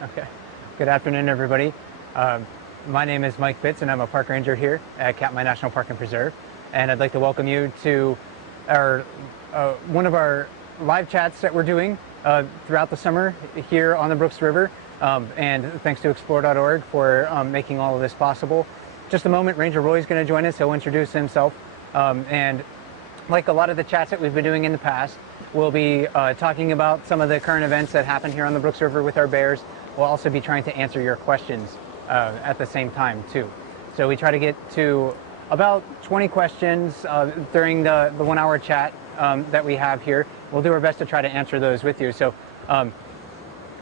Okay. Good afternoon, everybody. My name is Mike Fitz, and I'm a park ranger here at Katmai National Park and Preserve. And I'd like to welcome you to our one of our live chats that we're doing throughout the summer here on the Brooks River. And thanks to Explore.org for making all of this possible. Just a moment, Ranger Roy is going to join us. He'll introduce himself. And like a lot of the chats that we've been doing in the past, we'll be talking about some of the current events that happen here on the Brooks River with our bears. We'll also be trying to answer your questions at the same time, too. So we try to get to about 20 questions during the 1 hour chat that we have here. We'll do our best to try to answer those with you. So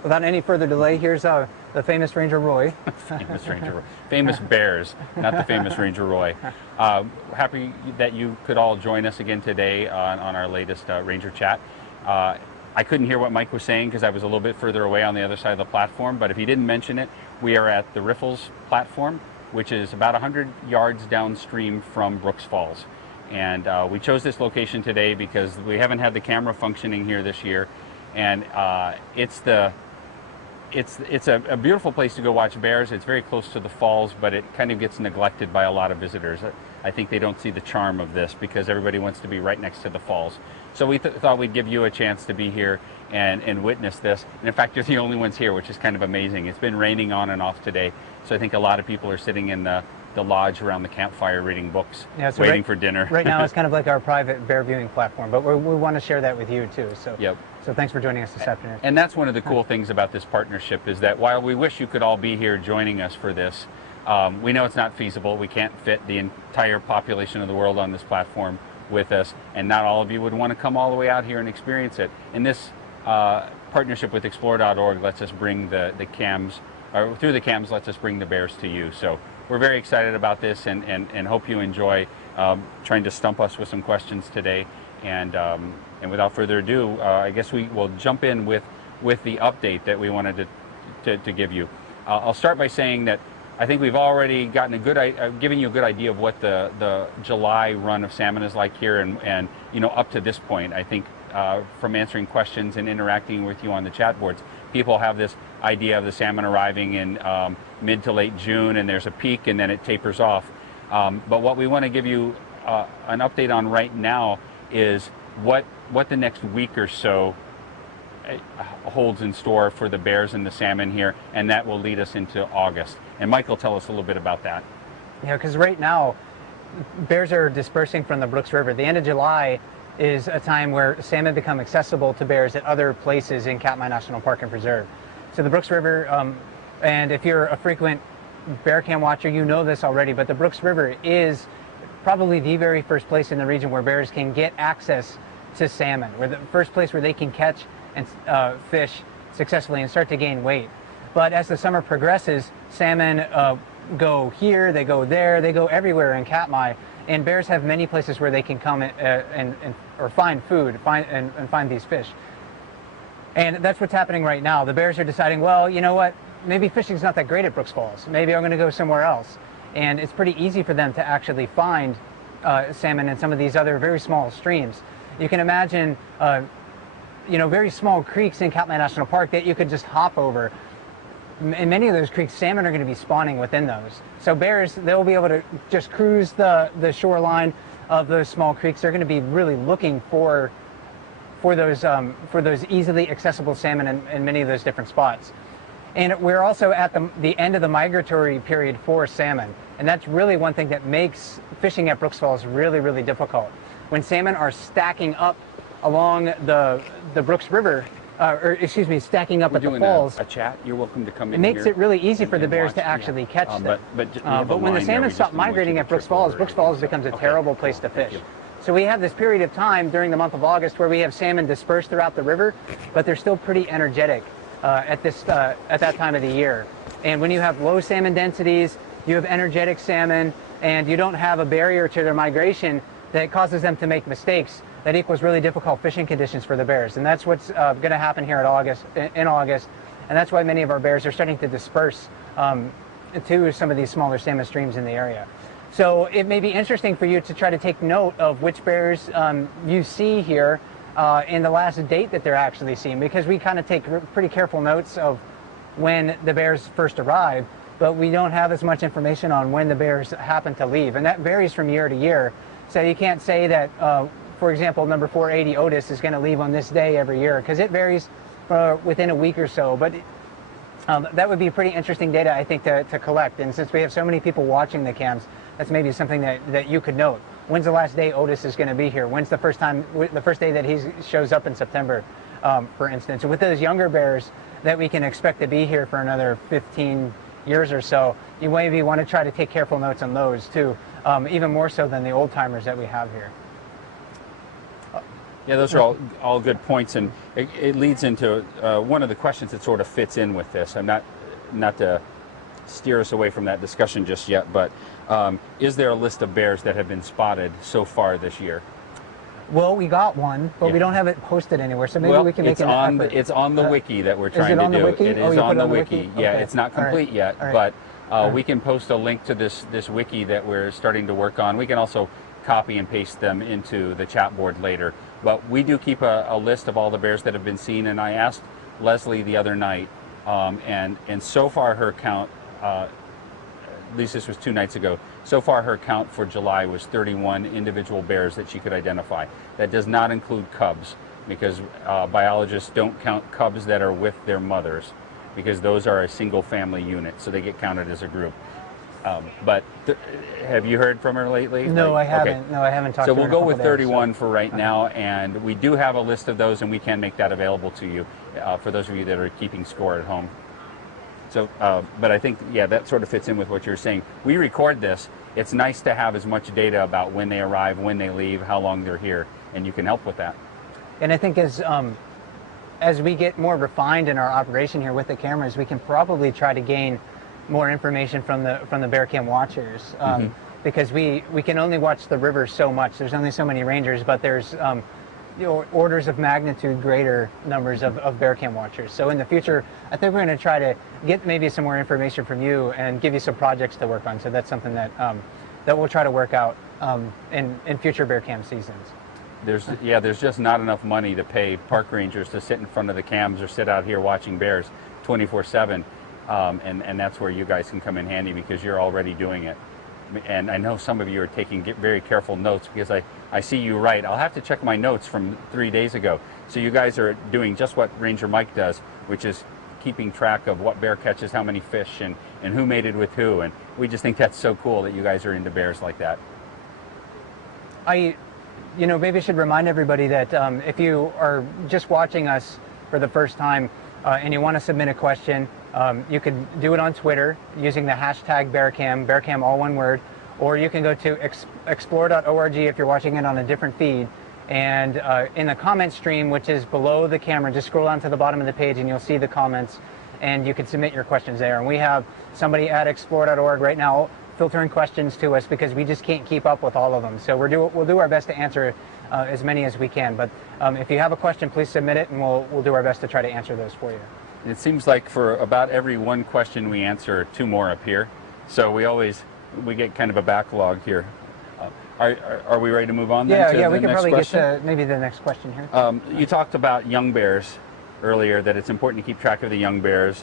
without any further delay, here's the famous Ranger Roy. Famous Ranger Roy. Famous bears, not the famous Ranger Roy. Happy that you could all join us again today on our latest Ranger Chat. I couldn't hear what Mike was saying because I was a little bit further away on the other side of the platform, but if he didn't mention it, we are at the Riffles platform, which is about 100 yards downstream from Brooks Falls. And we chose this location today because we haven't had the camera functioning here this year, and it's a beautiful place to go watch bears. It's very close to the falls, but it kind of gets neglected by a lot of visitors. I think they don't see the charm of this because everybody wants to be right next to the falls. So we thought we'd give you a chance to be here and witness this. And in fact, you're the only ones here, which is kind of amazing. It's been raining on and off today, so I think a lot of people are sitting in the lodge around the campfire reading books, so waiting for dinner. Right now it's kind of like our private bear viewing platform, but we want to share that with you too. So, yep. So thanks for joining us this afternoon. And that's one of the cool things about this partnership is that while we wish you could all be here joining us for this, we know it's not feasible. We can't fit the entire population of the world on this platform with us, and not all of you would want to come all the way out here and experience it. And this partnership with Explore.org lets us bring the cams, or through the cams lets us bring the bears to you. So we're very excited about this and hope you enjoy trying to stump us with some questions today. And without further ado, I guess we will jump in with the update that we wanted to give you. I'll start by saying that I think we've already gotten given you a good idea of what the July run of salmon is like here, and you know, up to this point, I think from answering questions and interacting with you on the chat boards, people have this idea of the salmon arriving in mid to late June, and there's a peak and then it tapers off. But what we want to give you an update on right now is what the next week or so holds in store for the bears and the salmon here, and that will lead us into August. And Mike will tell us a little bit about that. Yeah, because right now bears are dispersing from the Brooks River. The end of July is a time where salmon become accessible to bears at other places in Katmai National Park and Preserve. So the Brooks River, and if you're a frequent bear cam watcher, you know this already, but the Brooks River is probably the very first place in the region where bears can get access to salmon. We're the first place where they can catch and fish successfully and start to gain weight. But as the summer progresses, salmon go here, they go there, they go everywhere in Katmai, and bears have many places where they can come or find food, and find these fish. And that's what's happening right now. The bears are deciding, well, you know what, maybe fishing's not that great at Brooks Falls. Maybe I'm going to go somewhere else. And it's pretty easy for them to actually find salmon in some of these other very small streams. You can imagine you know, very small creeks in Katmai National Park that you could just hop over. In many of those creeks, salmon are going to be spawning within those. So bears, they'll be able to just cruise the shoreline of those small creeks. They're going to be really looking for those easily accessible salmon in many of those different spots. And we're also at the end of the migratory period for salmon. And that's really one thing that makes fishing at Brooks Falls really, really difficult. When salmon are stacking up along the Brooks River, stacking up at the falls. A chat. You're welcome to come in. It makes it really easy for the bears to actually catch them. But when the salmon stop migrating at Brooks Falls becomes a terrible place to fish. So we have this period of time during the month of August where we have salmon dispersed throughout the river, but they're still pretty energetic at that time of the year. And when you have low salmon densities, you have energetic salmon, and you don't have a barrier to their migration that causes them to make mistakes, that equals really difficult fishing conditions for the bears. And that's what's going to happen here in August. And that's why many of our bears are starting to disperse to some of these smaller salmon streams in the area. So it may be interesting for you to try to take note of which bears you see here in the last date that they're actually seen, because we kind of take pretty careful notes of when the bears first arrived, but we don't have as much information on when the bears happen to leave, and that varies from year to year. So you can't say that, for example, number 480 Otis is going to leave on this day every year, because it varies within a week or so. But that would be pretty interesting data, I think, to collect. And since we have so many people watching the cams, that's maybe something that you could note. When's the last day Otis is going to be here? When's the first day that he shows up in September, for instance? And with those younger bears that we can expect to be here for another 15 years or so, you maybe want to try to take careful notes on those too, even more so than the old timers that we have here. Yeah, those are all good points, and it leads into one of the questions that sort of fits in with this. I'm not to steer us away from that discussion just yet, but is there a list of bears that have been spotted so far this year? Well, we got one, but we don't have it posted anywhere, so maybe we can make an effort. It's on the wiki that we're trying to do. Is it on the wiki? It is on the wiki. Yeah, okay. it's not complete yet, but we can post a link to this wiki that we're starting to work on. We can also copy and paste them into the chat board later. But we do keep a list of all the bears that have been seen, and I asked Leslie the other night, and so far her count, at least this was 2 nights ago, so far her count for July was 31 individual bears that she could identify. That does not include cubs, because biologists don't count cubs that are with their mothers, because those are a single family unit, so they get counted as a group. But have you heard from her lately? No, I haven't. Okay. No, I haven't talked to her. So we'll go with 31 for right now, and we do have a list of those, and we can make that available to you for those of you that are keeping score at home. So, but I think, yeah, that sort of fits in with what you're saying. We record this. It's nice to have as much data about when they arrive, when they leave, how long they're here, and you can help with that. And I think as we get more refined in our operation here with the cameras, we can probably try to gain more information from the bear cam watchers, because we can only watch the river so much. There's only so many rangers, but there's orders of magnitude greater numbers of bear cam watchers. So in the future, I think we're going to try to get maybe some more information from you and give you some projects to work on. So that's something that that we'll try to work out in future bear cam seasons. There's just not enough money to pay park rangers to sit in front of the cams or sit out here watching bears 24/7. And that's where you guys can come in handy, because you're already doing it. And I know some of you are taking very careful notes, because I see you write. I'll have to check my notes from 3 days ago. So you guys are doing just what Ranger Mike does, which is keeping track of what bear catches how many fish and who mated with who. And we just think that's so cool that you guys are into bears like that. Maybe I should remind everybody that if you are just watching us for the first time and you want to submit a question, you can do it on Twitter using the hashtag BearCam all one word, or you can go to explore.org if you're watching it on a different feed, and in the comment stream, which is below the camera, just scroll down to the bottom of the page and you'll see the comments, and you can submit your questions there. And we have somebody at explore.org right now filtering questions to us, because we just can't keep up with all of them. So we'll do our best to answer as many as we can. But if you have a question, please submit it, and we'll do our best to try to answer those for you. It seems like for about every one question we answer, 2 more appear. So we get kind of a backlog here. Are we ready to move on then to the next question? Yeah, we can probably get to maybe the next question here. You talked about young bears earlier, that it's important to keep track of the young bears.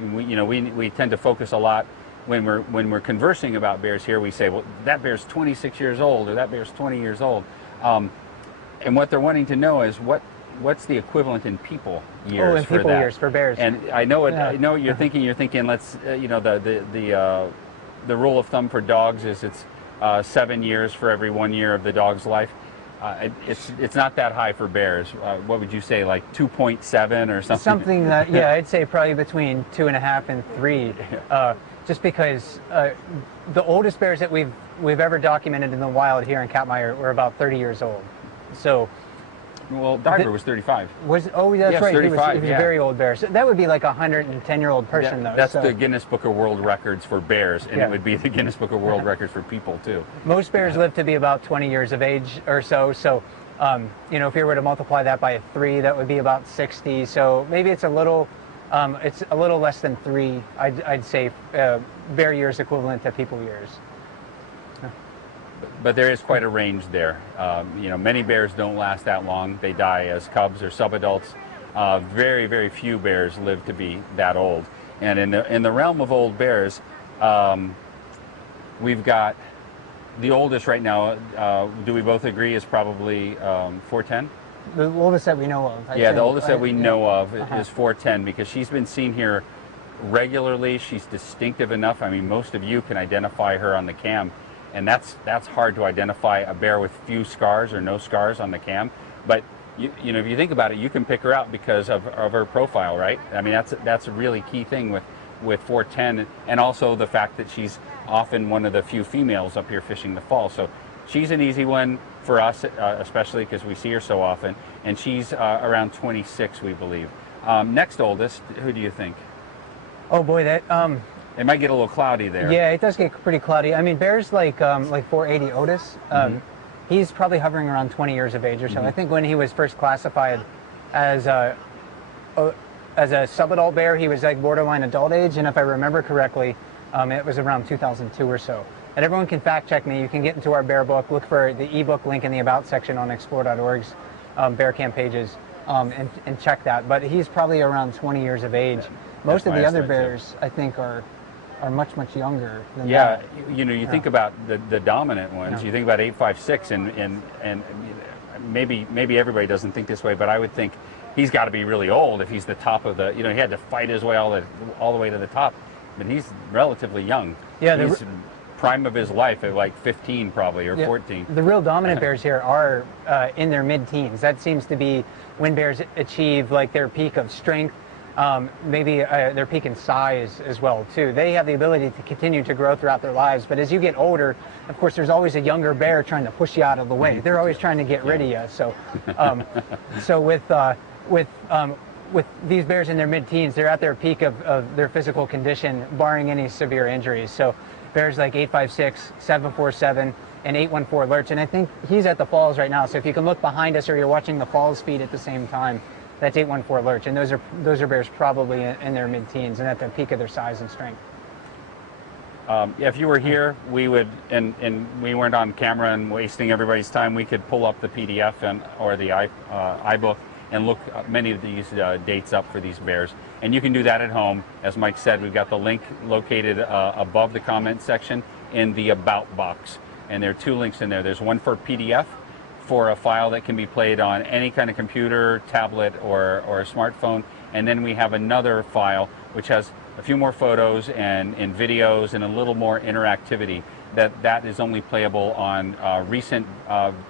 We tend to focus a lot when we're conversing about bears here. We say, well, that bear's 26 years old, or that bear's 20 years old. And what they're wanting to know is what's the equivalent in people years in people years for bears. And I know I know what you're thinking. You're thinking, let's the rule of thumb for dogs is it's 7 years for every 1 year of the dog's life. It's not that high for bears. What would you say, like 2.7 or something? Something that, yeah, I'd say probably between 2.5 and 3. Just because the oldest bears that we've ever documented in the wild here in Katmai were about 30 years old. So, well, Diver was 35. That's right. 35, he was a very old bear. So that would be like a 110-year-old person, though. That's the Guinness Book of World Records for bears, and it would be the Guinness Book of World Records for people too. Most bears live to be about 20 years of age or so. So, if you were to multiply that by 3, that would be about 60. So maybe it's a little less than 3. I'd say bear years equivalent to people years. But there is quite a range there. Many bears don't last that long. They die as cubs or subadults. Very, very few bears live to be that old. And in the realm of old bears, we've got the oldest right now. Do we both agree is probably 410? The oldest that we know of. The oldest that we know of is 410 because she's been seen here regularly. She's distinctive enough. I mean, most of you can identify her on the cam, and that's hard to identify a bear with few scars or no scars on the cam. But you know, if you think about it, you can pick her out because of her profile, right? I mean, that's a really key thing with 410, and also the fact that she's often one of the few females up here fishing the fall. So she's an easy one for us, especially because we see her so often, and she's around 26, we believe. Next oldest, who do you think? Oh boy, that it might get a little cloudy there. Yeah, it does get pretty cloudy. I mean, bears like 480 Otis, he's probably hovering around 20 years of age or so. I think when he was first classified as a subadult bear, he was like borderline adult age, and if I remember correctly, it was around 2002 or so. And everyone can fact check me. You can get into our bear book, look for the ebook link in the About section on explore.org's bear cam pages, and check that. But he's probably around 20 years of age. Most of the other bears, I think, are much, much younger than that. You know, you think about the dominant ones. You think about 856, and maybe everybody doesn't think this way, but I would think he's got to be really old if he's the top of the. You know, he had to fight his way all the way to the top, but he's relatively young. Yeah, he's prime of his life at like 15 probably, or 14. The real dominant bears here are in their mid-teens. That seems to be when bears achieve like their peak of strength, maybe their peak in size as well too. They have the ability to continue to grow throughout their lives, but as you get older, of course, there's always a younger bear trying to push you out of the way. They're always trying to get rid of you. So, so with these bears in their mid-teens, they're at their peak of their physical condition, barring any severe injuries. So bears like 856, 747, and 814 Lurch, and I think he's at the falls right now. So if you can look behind us, or you're watching the falls feed at the same time, that's 814 Lurch, and those are bears probably in their mid-teens and at the peak of their size and strength. If you were here, we would, and we weren't on camera and wasting everybody's time, we could pull up the PDF or the iBook and look many of these dates up for these bears. And you can do that at home. As Mike said, we've got the link located above the comment section in the About box. And there are two links in there. There's one for PDF, for a file that can be played on any kind of computer, tablet, or a smartphone. And then we have another file which has a few more photos and videos and a little more interactivity. That is only playable on recent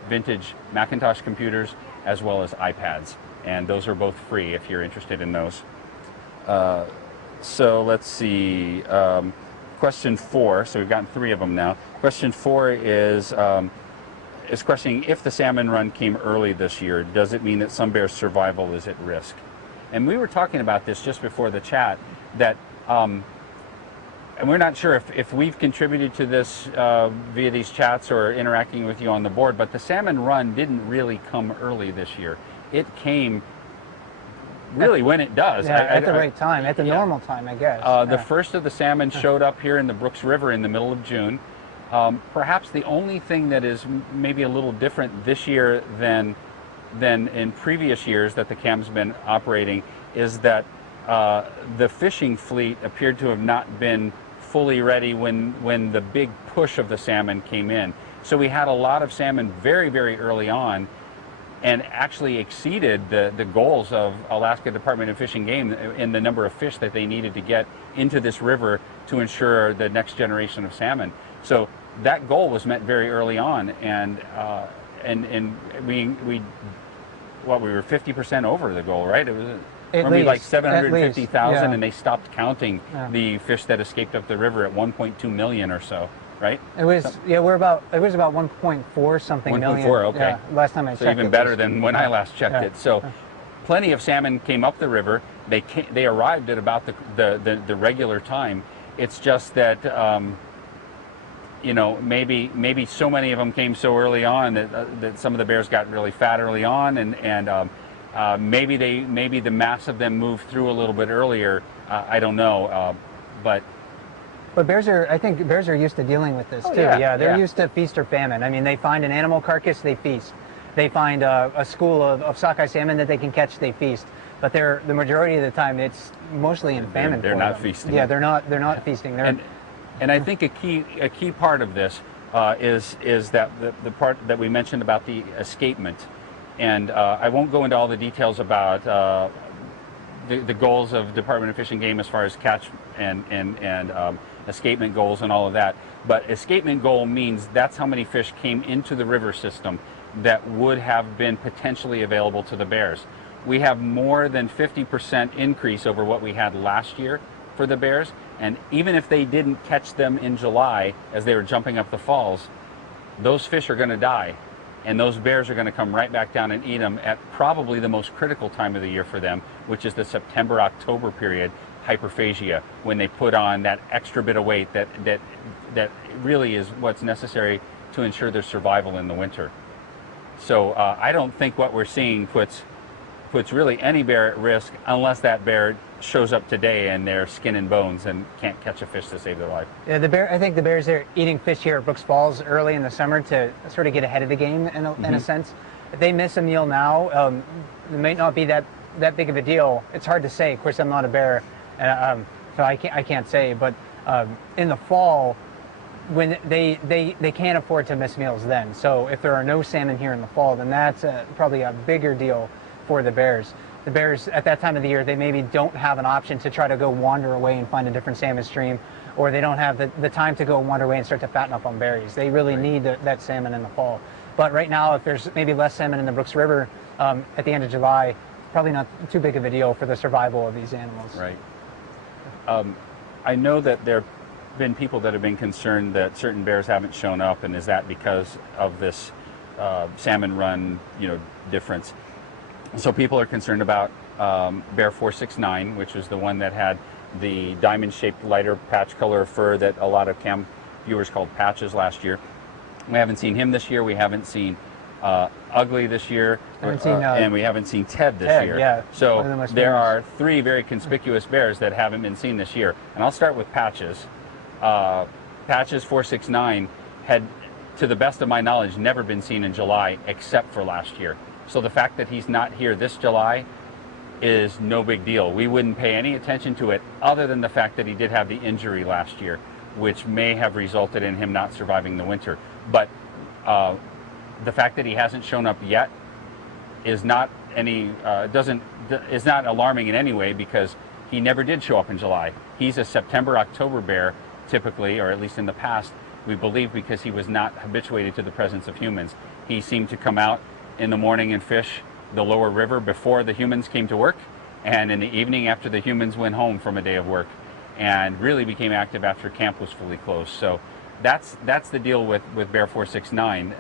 vintage Macintosh computers as well as iPads. And those are both free if you're interested in those. So let's see. Question 4. So we've gotten 3 of them now. Question 4 is questioning, if the salmon run came early this year, does it mean that some bears' survival is at risk? And we were talking about this just before the chat, that and we're not sure if we've contributed to this via these chats or interacting with you on the board, but the salmon run didn't really come early this year. It came really when it does. At the right time, at the normal time, I guess. The first of the salmon showed up here in the Brooks River in the middle of June. Perhaps the only thing that is maybe a little different this year than in previous years that the cam's been operating is that the fishing fleet appeared to have not been fully ready when the big push of the salmon came in. So we had a lot of salmon very, very early on, and actually exceeded the goals of Alaska Department of Fish and Game in the number of fish that they needed to get into this river to ensure the next generation of salmon. So that goal was met very early on, and we were 50% over the goal, right? It was maybe like 750,000, and they stopped counting the fish that escaped up the river at 1.2 million or so. Right? It was it was about 1.4 something million. 1.4, okay. Yeah, last time I checked. So even better than when I last checked it. So plenty of salmon came up the river. They arrived at about the regular time. It's just that you know, maybe so many of them came so early on that some of the bears got really fat early on, and maybe the mass of them moved through a little bit earlier. I don't know, but I think bears are used to dealing with this too. They're used to feast or famine. I mean, they find an animal carcass, they feast. They find a school of sockeye salmon that they can catch, they feast. but the majority of the time it's mostly in famine. They're for not them. feasting. Yeah, they're not feasting. And I think a key part of this is that the part that we mentioned about the escapement, and I won't go into all the details about the goals of Department of Fish and Game as far as catch and escapement goals and all of that. But escapement goal means that's how many fish came into the river system that would have been potentially available to the bears. We have more than 50% increase over what we had last year for the bears, and even if they didn't catch them in July as they were jumping up the falls, those fish are going to die, and those bears are going to come right back down and eat them at probably the most critical time of the year for them, which is the September-October period, hyperphagia, when they put on that extra bit of weight that really is what's necessary to ensure their survival in the winter. So I don't think what we're seeing puts really any bear at risk unless that bear shows up today and they're skin and bones and can't catch a fish to save their life. Yeah, I think the bears are eating fish here at Brooks Falls early in the summer to sort of get ahead of the game in a sense. If they miss a meal now, it might not be that big of a deal. It's hard to say. Of course, I'm not a bear, so I can't say. But in the fall, when they can't afford to miss meals then. So if there are no salmon here in the fall, then that's probably a bigger deal for the bears. The bears at that time of the year, they maybe don't have an option to try to go wander away and find a different salmon stream, or they don't have the time to go wander away and start to fatten up on berries. They really need that salmon in the fall. But right now, if there's maybe less salmon in the Brooks River at the end of July, probably not too big of a deal for the survival of these animals. Right. I know that there have been people that have been concerned that certain bears haven't shown up, and is that because of this salmon run, difference? So people are concerned about bear 469, which was the one that had the diamond-shaped lighter patch color fur that a lot of cam viewers called patches last year. We haven't seen him this year. We haven't seen Ugly this year, and we haven't seen Ted this year. Yeah, so there are three very conspicuous bears that haven't been seen this year. And I'll start with Patches. Patches 469 had, to the best of my knowledge, never been seen in July except for last year. So the fact that he's not here this July is no big deal. We wouldn't pay any attention to it other than the fact that he did have the injury last year, which may have resulted in him not surviving the winter. But the fact that he hasn't shown up yet is not is not alarming in any way, because he never did show up in July. He's a September-October bear typically, or at least in the past, we believe, because he was not habituated to the presence of humans. He seemed to come out in the morning and fish the lower river before the humans came to work, and in the evening after the humans went home from a day of work, and really became active after camp was fully closed. So that's the deal with Bear 469.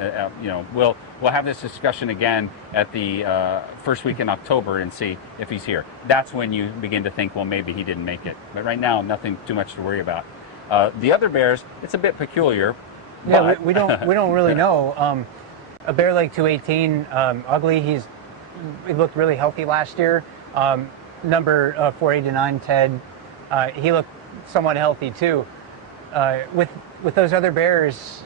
We'll have this discussion again at the first week in October and see if he's here. That's when you begin to think, well, maybe he didn't make it. But right now, nothing too much to worry about. The other bears, it's a bit peculiar. Yeah, we don't really know. A bear like 218, Ugly, he looked really healthy last year. Number 489, Ted, he looked somewhat healthy too. With those other bears,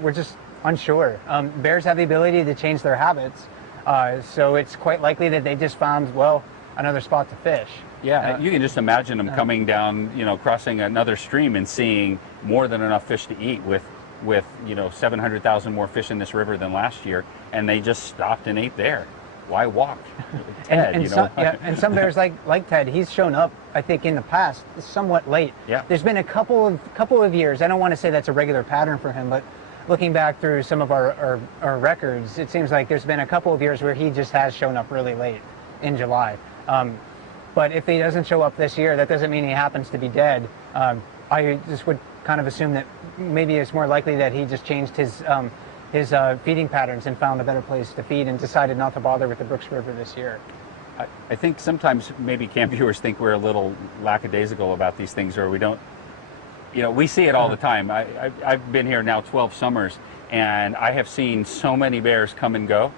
we're just unsure. Bears have the ability to change their habits, so it's quite likely that they just found, another spot to fish. Yeah, you can just imagine them coming down, crossing another stream and seeing more than enough fish to eat with 700,000 more fish in this river than last year, and they just stopped and ate there. Why walk? Ted, and some bears like Ted, he's shown up, I think, in the past somewhat late. Yeah. There's been a couple of years. I don't want to say that's a regular pattern for him, but looking back through some of our records, it seems like there's been a couple of years where he just has shown up really late in July. But if he doesn't show up this year, that doesn't mean he happens to be dead. I just would kind of assume that maybe it's more likely that he just changed his feeding patterns and found a better place to feed and decided not to bother with the Brooks River this year. I think sometimes maybe camp viewers think we're a little lackadaisical about these things, or we don't, we see it all the time. I've been here now 12 summers, and I have seen so many bears come and go.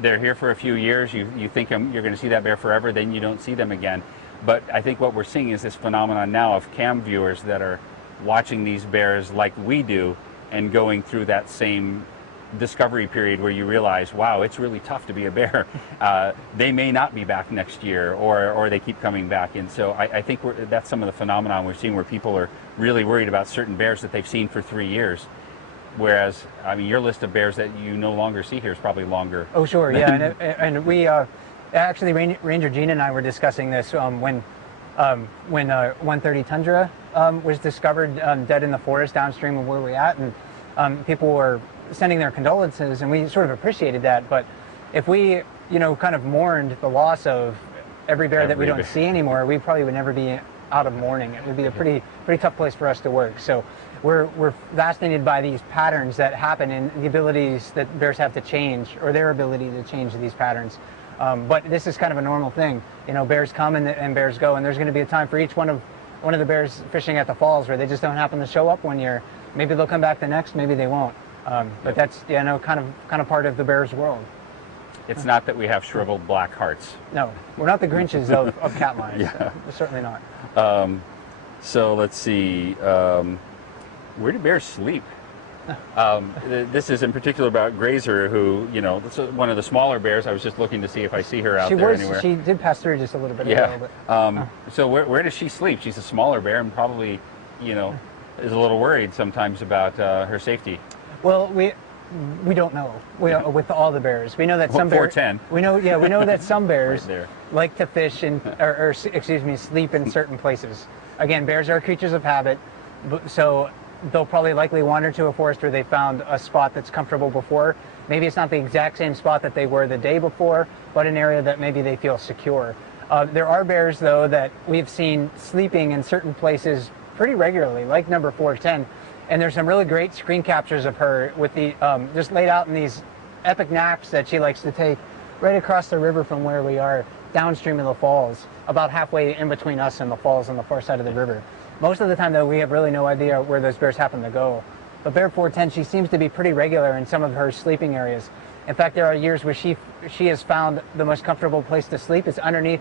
They're here for a few years. You think you're going to see that bear forever, then you don't see them again. But I think what we're seeing is this phenomenon now of cam viewers that are watching these bears like we do and going through that same discovery period where you realize, wow, it's really tough to be a bear. They may not be back next year, or they keep coming back. And so I think that's some of the phenomenon we're seeing, where people are really worried about certain bears that they've seen for 3 years. Whereas, I mean, your list of bears that you no longer see here is probably longer. Oh, sure, yeah. And we, actually, Ranger Gene and I were discussing this when 130 Tundra was discovered dead in the forest downstream of where we're at, and people were sending their condolences, and we sort of appreciated that. But if we, kind of mourned the loss of every bear that we don't see anymore, we probably would never be out of mourning. It would be a pretty tough place for us to work. So we're fascinated by these patterns that happen, and the abilities that bears have to change, or their ability to change these patterns. But this is kind of a normal thing. Bears come and bears go, and there's going to be a time for each one of the bears fishing at the falls where they just don't happen to show up one year. Maybe they'll come back the next, maybe they won't. But that's kind of part of the bear's world. It's not that we have shriveled black hearts. No, we're not the Grinches of Katmai. Yeah. So certainly not. So let's see. Where do bears sleep? This is in particular about Grazer, who, this is one of the smaller bears. I was just looking to see if I see her out there anywhere. She did pass through just a little bit ago. But, so where does she sleep? She's a smaller bear and probably, is a little worried sometimes about her safety. Well, we don't know. With all the bears, we know that some bears. 410. We know that some bears right like to fish or sleep in certain places. Again, bears are creatures of habit, so they'll probably likely wander to a forest where they found a spot that's comfortable before. Maybe it's not the exact same spot that they were the day before, but an area that maybe they feel secure. There are bears, though, that we've seen sleeping in certain places pretty regularly, like number 410. And there's some really great screen captures of her with the just laid out in these epic naps that she likes to take right across the river from where we are, downstream of the falls, about halfway in between us and the falls on the far side of the river. Most of the time, though, we have really no idea where those bears happen to go. But Bear 410, she seems to be pretty regular in some of her sleeping areas. In fact, there are years where she has found the most comfortable place to sleep is underneath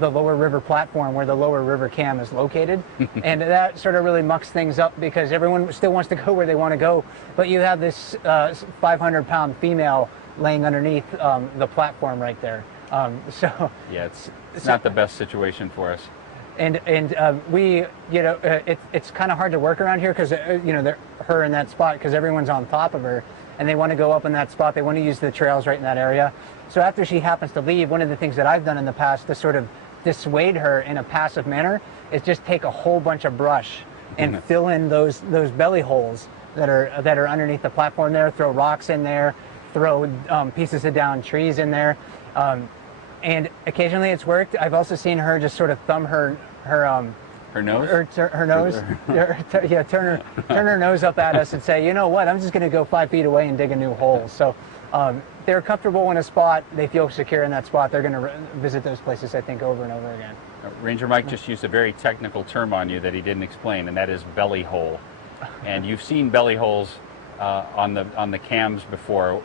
the lower river platform where the lower river cam is located. And that sort of really mucks things up because everyone still wants to go where they want to go. But you have this 500-pound female laying underneath the platform right there. Yeah, it's not the best situation for us. And we, it's kind of hard to work around here because, her in that spot, because everyone's on top of her and they want to go up in that spot. They want to use the trails right in that area. So after she happens to leave, one of the things that I've done in the past to sort of dissuade her in a passive manner is just take a whole bunch of brush and fill in those belly holes that are underneath the platform there, throw rocks in there, throw pieces of downed trees in there. And occasionally it's worked. I've also seen her just sort of thumb her nose? Her nose. Turn her nose up at us and say, you know what, I'm just going to go 5 feet away and dig a new hole. So they're comfortable in a spot. They feel secure in that spot. They're going to visit those places, I think, over and over again. Ranger Mike just used a very technical term on you that he didn't explain, and that is belly hole. And you've seen belly holes on the cams before.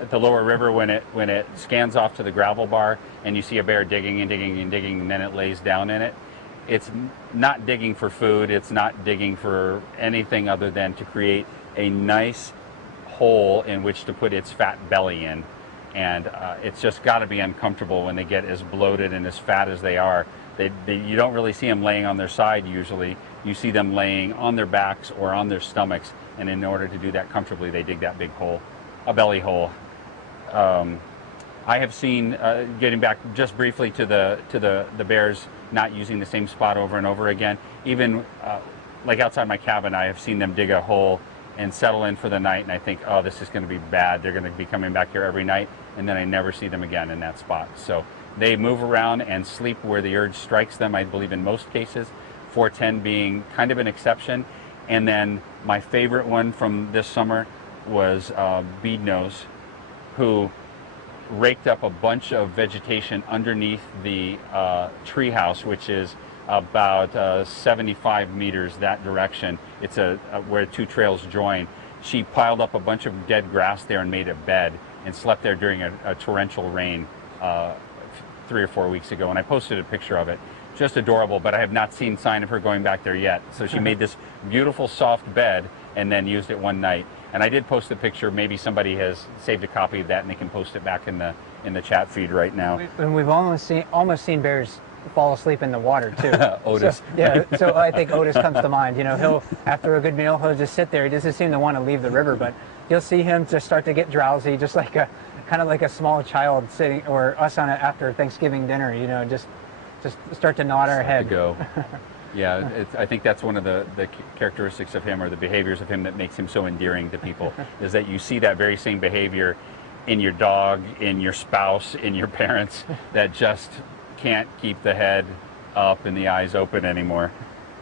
At the lower river, when it scans off to the gravel bar and you see a bear digging and digging and digging, and then it lays down in it, it's not digging for food. It's not digging for anything other than to create a nice hole in which to put its fat belly in. And it's just got to be uncomfortable when they get as bloated and as fat as they are. You don't really see them laying on their side usually. You see them laying on their backs or on their stomachs, and in order to do that comfortably, they dig that big hole, a belly hole. I have seen, getting back just briefly to the bears not using the same spot over and over again, even like outside my cabin, I have seen them dig a hole and settle in for the night, and I think, oh, this is going to be bad. They're going to be coming back here every night, and then I never see them again in that spot. So they move around and sleep where the urge strikes them, I believe, in most cases, 410 being kind of an exception. And then my favorite one from this summer was Beadnose, who raked up a bunch of vegetation underneath the treehouse, which is about 75 meters that direction. It's where two trails join. She piled up a bunch of dead grass there and made a bed and slept there during a torrential rain 3 or 4 weeks ago, and I posted a picture of it. Just adorable, but I have not seen sign of her going back there yet. So she made this beautiful soft bed, and then used it one night. And I did post a picture. Maybe somebody has saved a copy of that and they can post it back in the chat feed right now. And we've almost seen bears fall asleep in the water too. Otis. So, yeah, so I think Otis comes to mind. You know, he'll, after a good meal, he'll just sit there. He doesn't seem to want to leave the river, but you'll see him just start to get drowsy, just like kind of like a small child sitting, or us on after Thanksgiving dinner. You know, just start to nod our head. To go. Yeah, I think that's one of the characteristics of him, or the behaviors of him, that makes him so endearing to people, is that you see that very same behavior in your dog, in your spouse, in your parents, that just can't keep the head up and the eyes open anymore.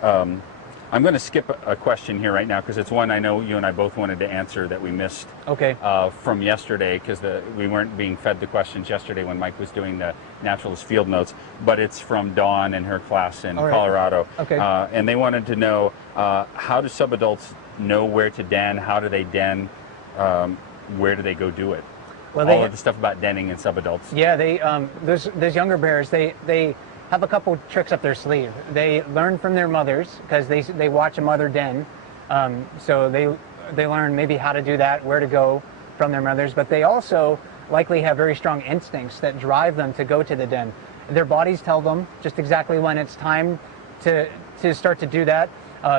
I'm going to skip a question here right now because it's one I know you and I both wanted to answer that we missed. Okay. From yesterday, because we weren't being fed the questions yesterday when Mike was doing the naturalist field notes, but it's from Dawn and her class in Colorado. Okay. And they wanted to know, how do subadults know where to den? How do they den? Where do they go do it? Well, all of the stuff about denning and subadults. Yeah, those younger bears, they have a couple tricks up their sleeve. They learn from their mothers because they watch a mother den, so they learn maybe how to do that, where to go from their mothers. But they also likely have very strong instincts that drive them to go to the den. Their bodies tell them just exactly when it's time to start to do that.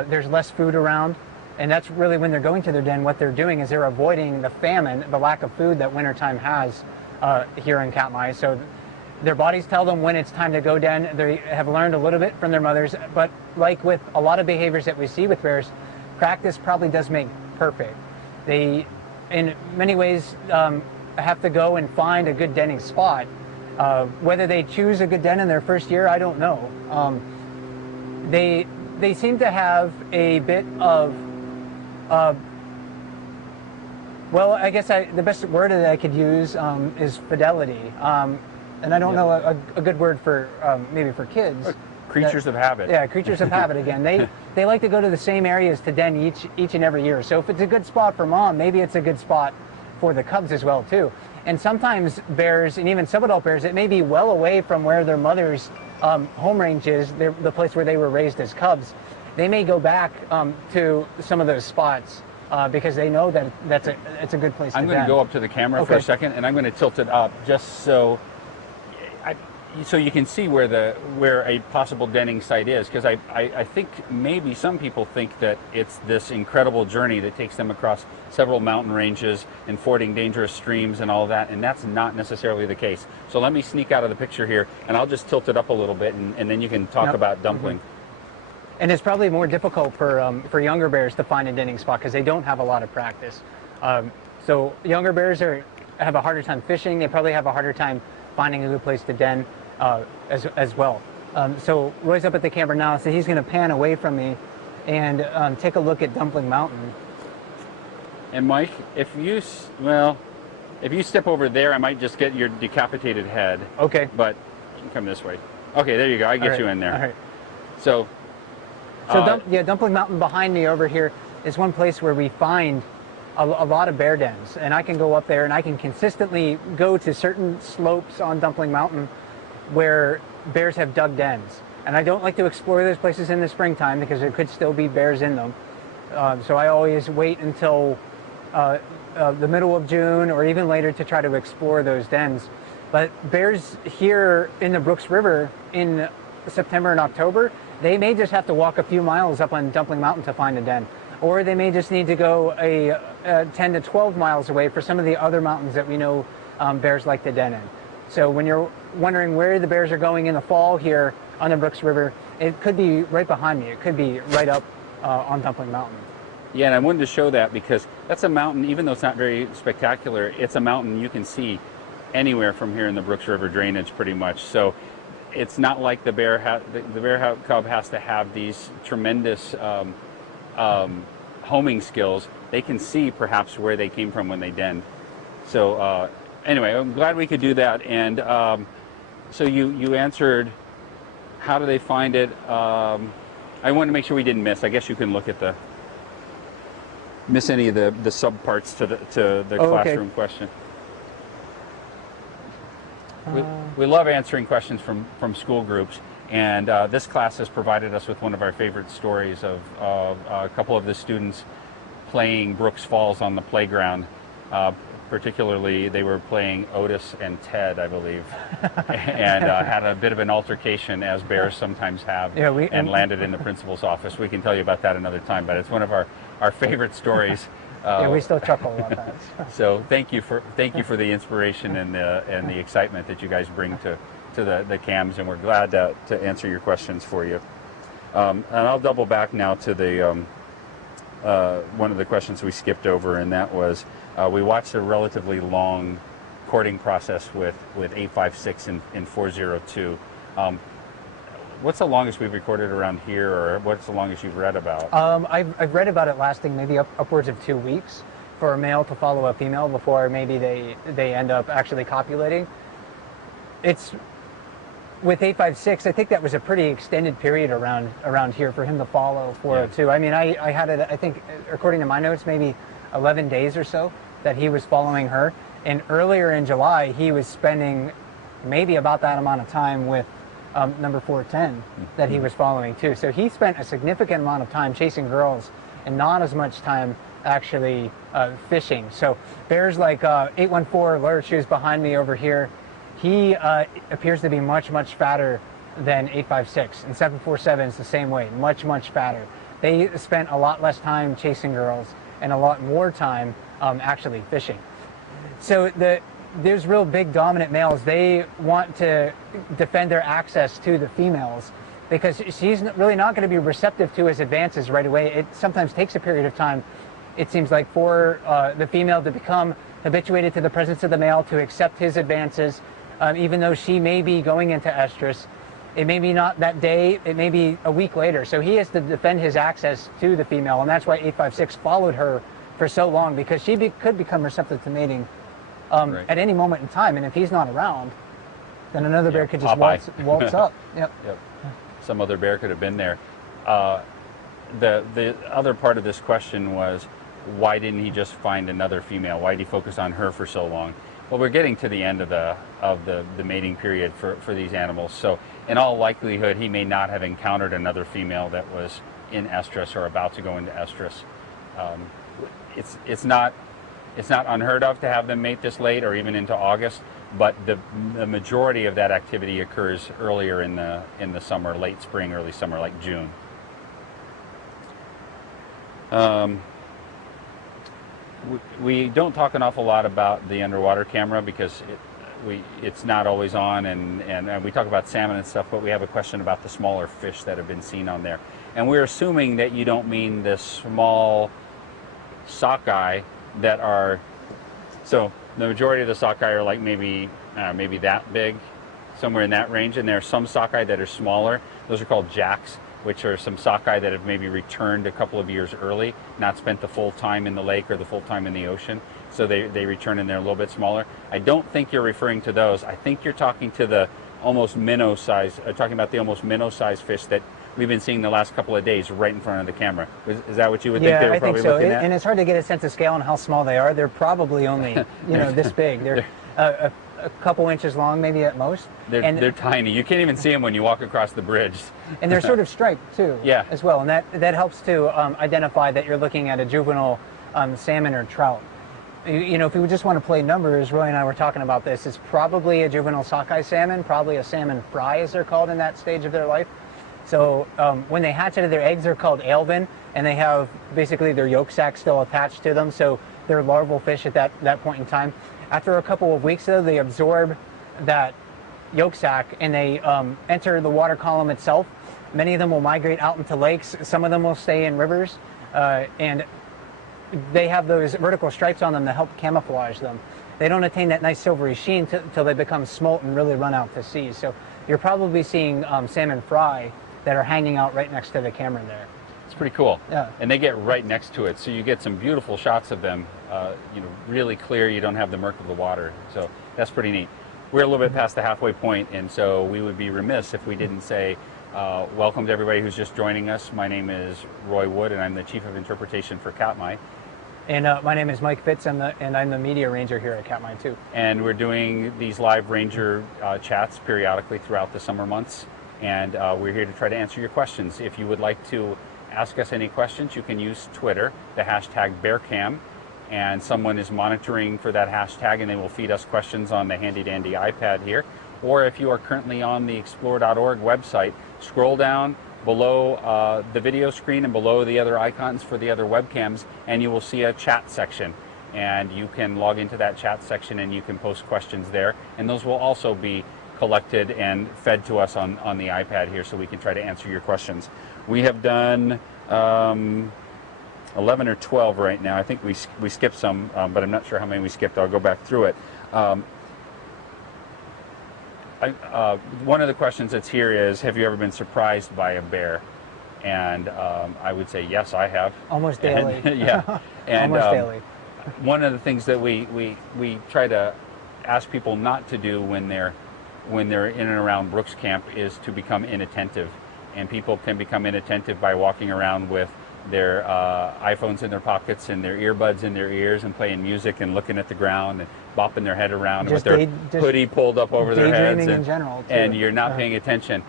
There's less food around. And that's really when they're going to their den, what they're doing is they're avoiding the famine, the lack of food that wintertime has here in Katmai. So their bodies tell them when it's time to go den. They have learned a little bit from their mothers, but like with a lot of behaviors that we see with bears, practice probably does make perfect. They, in many ways, have to go and find a good denning spot. Whether they choose a good den in their first year, I don't know. They seem to have a bit of well, I guess the best word that I could use is fidelity. And I don't know a good word for maybe for kids. Creatures of habit. Yeah, creatures of habit again. They like to go to the same areas to den each and every year. So if it's a good spot for mom, maybe it's a good spot for the cubs as well too. And sometimes bears, and even subadult bears, it may be well away from where their mother's home range is, the place where they were raised as cubs. They may go back to some of those spots because they know that it's a good place to den. I'm going to go up to the camera for a second, and I'm going to tilt it up just so you can see where a possible denning site is, because I think maybe some people think that it's this incredible journey that takes them across several mountain ranges and fording dangerous streams and all that, and that's not necessarily the case. So let me sneak out of the picture here, and I'll just tilt it up a little bit, and then you can talk about dumpling. Mm-hmm. And it's probably more difficult for younger bears to find a denning spot because they don't have a lot of practice. So younger bears have a harder time fishing. They probably have a harder time finding a good place to den as well. So Roy's up at the camera now, so he's going to pan away from me and take a look at Dumpling Mountain. And Mike, if you step over there, I might just get your decapitated head. Okay. But you can come this way. Okay, there you go. I get you in there. All right. So Dumpling Mountain behind me over here is one place where we find a lot of bear dens, and I can go up there and I can consistently go to certain slopes on Dumpling Mountain where bears have dug dens. And I don't like to explore those places in the springtime because there could still be bears in them. So I always wait until the middle of June or even later to try to explore those dens. But bears here in the Brooks River in September and October, they may just have to walk a few miles up on Dumpling Mountain to find a den. Or they may just need to go 10 to 12 miles away for some of the other mountains that we know bears like to den in. So when you're wondering where the bears are going in the fall here on the Brooks River, it could be right behind me. It could be right up on Dumpling Mountain. Yeah, and I wanted to show that because that's a mountain, even though it's not very spectacular, it's a mountain you can see anywhere from here in the Brooks River drainage pretty much. So it's not like the bear cub has to have these tremendous homing skills. They can see perhaps where they came from when they denned. So anyway, I'm glad we could do that. And so you answered, how do they find it? I wanted to make sure we didn't miss. I guess you can look at miss any of the sub parts to the classroom question. We love answering questions from school groups, and this class has provided us with one of our favorite stories of a couple of the students playing Brooks Falls on the playground. Particularly, they were playing Otis and Ted, I believe, and had a bit of an altercation, as bears sometimes have, and landed in the principal's office. We can tell you about that another time, but it's one of our favorite stories. Yeah, we still chuckle about that. So thank you for the inspiration and the excitement that you guys bring to the cams, and we're glad to answer your questions for you. And I'll double back now to the one of the questions we skipped over, and that was we watched a relatively long courting process with 856 and 402. What's the longest we've recorded around here, or what's the longest you've read about? I've read about it lasting maybe upwards of 2 weeks for a male to follow a female before maybe they end up actually copulating. It's with 856, I think that was a pretty extended period around here for him to follow 402. Yeah. I mean, I had it, I think, according to my notes, maybe 11 days or so that he was following her. And earlier in July, he was spending maybe about that amount of time with number 410 that he was following too. So he spent a significant amount of time chasing girls and not as much time actually fishing. So bears like 814 Lurch, who's behind me over here, he appears to be much fatter than 856, and 747 is the same way, much fatter. They spent a lot less time chasing girls and a lot more time actually fishing. So there's real big dominant males. They want to defend their access to the females because she's really not going to be receptive to his advances right away. It sometimes takes a period of time, it seems like, for the female to become habituated to the presence of the male, to accept his advances. Even though she may be going into estrus, it may be not that day, it may be a week later. So he has to defend his access to the female, and that's why 856 followed her for so long, because she could become receptive to mating right at any moment in time. And if he's not around, then another bear could just waltz up. Yep. Some other bear could have been there. The other part of this question was, why didn't he just find another female? Why did he focus on her for so long? Well, we're getting to the end of the mating period for these animals, so in all likelihood he may not have encountered another female that was in estrus or about to go into estrus. It's not unheard of to have them mate this late or even into August, but the majority of that activity occurs earlier in the summer, late spring, early summer, like June. We don't talk an awful lot about the underwater camera because it's not always on, and we talk about salmon and stuff, but we have a question about the smaller fish that have been seen on there. And we're assuming that you don't mean the small sockeye that are, so the majority of the sockeye are like maybe that big, somewhere in that range, and there are some sockeye that are smaller. Those are called jacks, which are some sockeye that have maybe returned a couple of years early, not spent the full time in the lake or the full time in the ocean, so they return and they're a little bit smaller. I don't think you're referring to those. I think you're talking to the almost minnow size, talking about the almost minnow size fish that we've been seeing the last couple of days right in front of the camera. Is that what you would think they were probably looking at? Yeah, I think so. And it's hard to get a sense of scale on how small they are. They're probably only this big. They're a couple inches long, maybe at most. They're tiny. You can't even see them when you walk across the bridge. And they're sort of striped too, as well. And that helps to identify that you're looking at a juvenile salmon or trout. If we just want to play numbers, Roy and I were talking about this, it's probably a juvenile sockeye salmon, probably a salmon fry as they're called in that stage of their life. So when they hatch out of their eggs, they're called alevin, and they have basically their yolk sac still attached to them, so they're larval fish at that point in time. After a couple of weeks, though, they absorb that yolk sac and they enter the water column itself. Many of them will migrate out into lakes. Some of them will stay in rivers, and they have those vertical stripes on them that help camouflage them. They don't attain that nice silvery sheen till they become smolt and really run out to sea. So you're probably seeing salmon fry that are hanging out right next to the camera there. It's pretty cool. Yeah. And they get right next to it, so you get some beautiful shots of them, really clear. You don't have the murk of the water, so that's pretty neat. We're a little bit past the halfway point, and so we would be remiss if we didn't say welcome to everybody who's just joining us. My name is Roy Wood, and I'm the Chief of Interpretation for Katmai. And my name is Mike Fitz, and I'm the media ranger here at Katmai too. And we're doing these live ranger chats periodically throughout the summer months, and we're here to try to answer your questions. If you would like to ask us any questions, you can use Twitter, the hashtag BearCam, and someone is monitoring for that hashtag, and they will feed us questions on the handy dandy iPad here. Or if you are currently on the explore.org website, scroll down below the video screen and below the other icons for the other webcams, and you will see a chat section. And you can log into that chat section and you can post questions there. And those will also be collected and fed to us on the iPad here so we can try to answer your questions. We have done 11 or 12 right now. I think we skipped some, but I'm not sure how many we skipped. I'll go back through it. One of the questions that's here is, have you ever been surprised by a bear? And I would say yes, I have. Almost daily. And, yeah. And, almost daily. One of the things that we try to ask people not to do when they're in and around Brooks Camp is to become inattentive. And people can become inattentive by walking around with their iPhones in their pockets and their earbuds in their ears and playing music and looking at the ground and bopping their head around with their hoodie pulled up over their heads. Daydreaming in general, too. And you're not paying attention.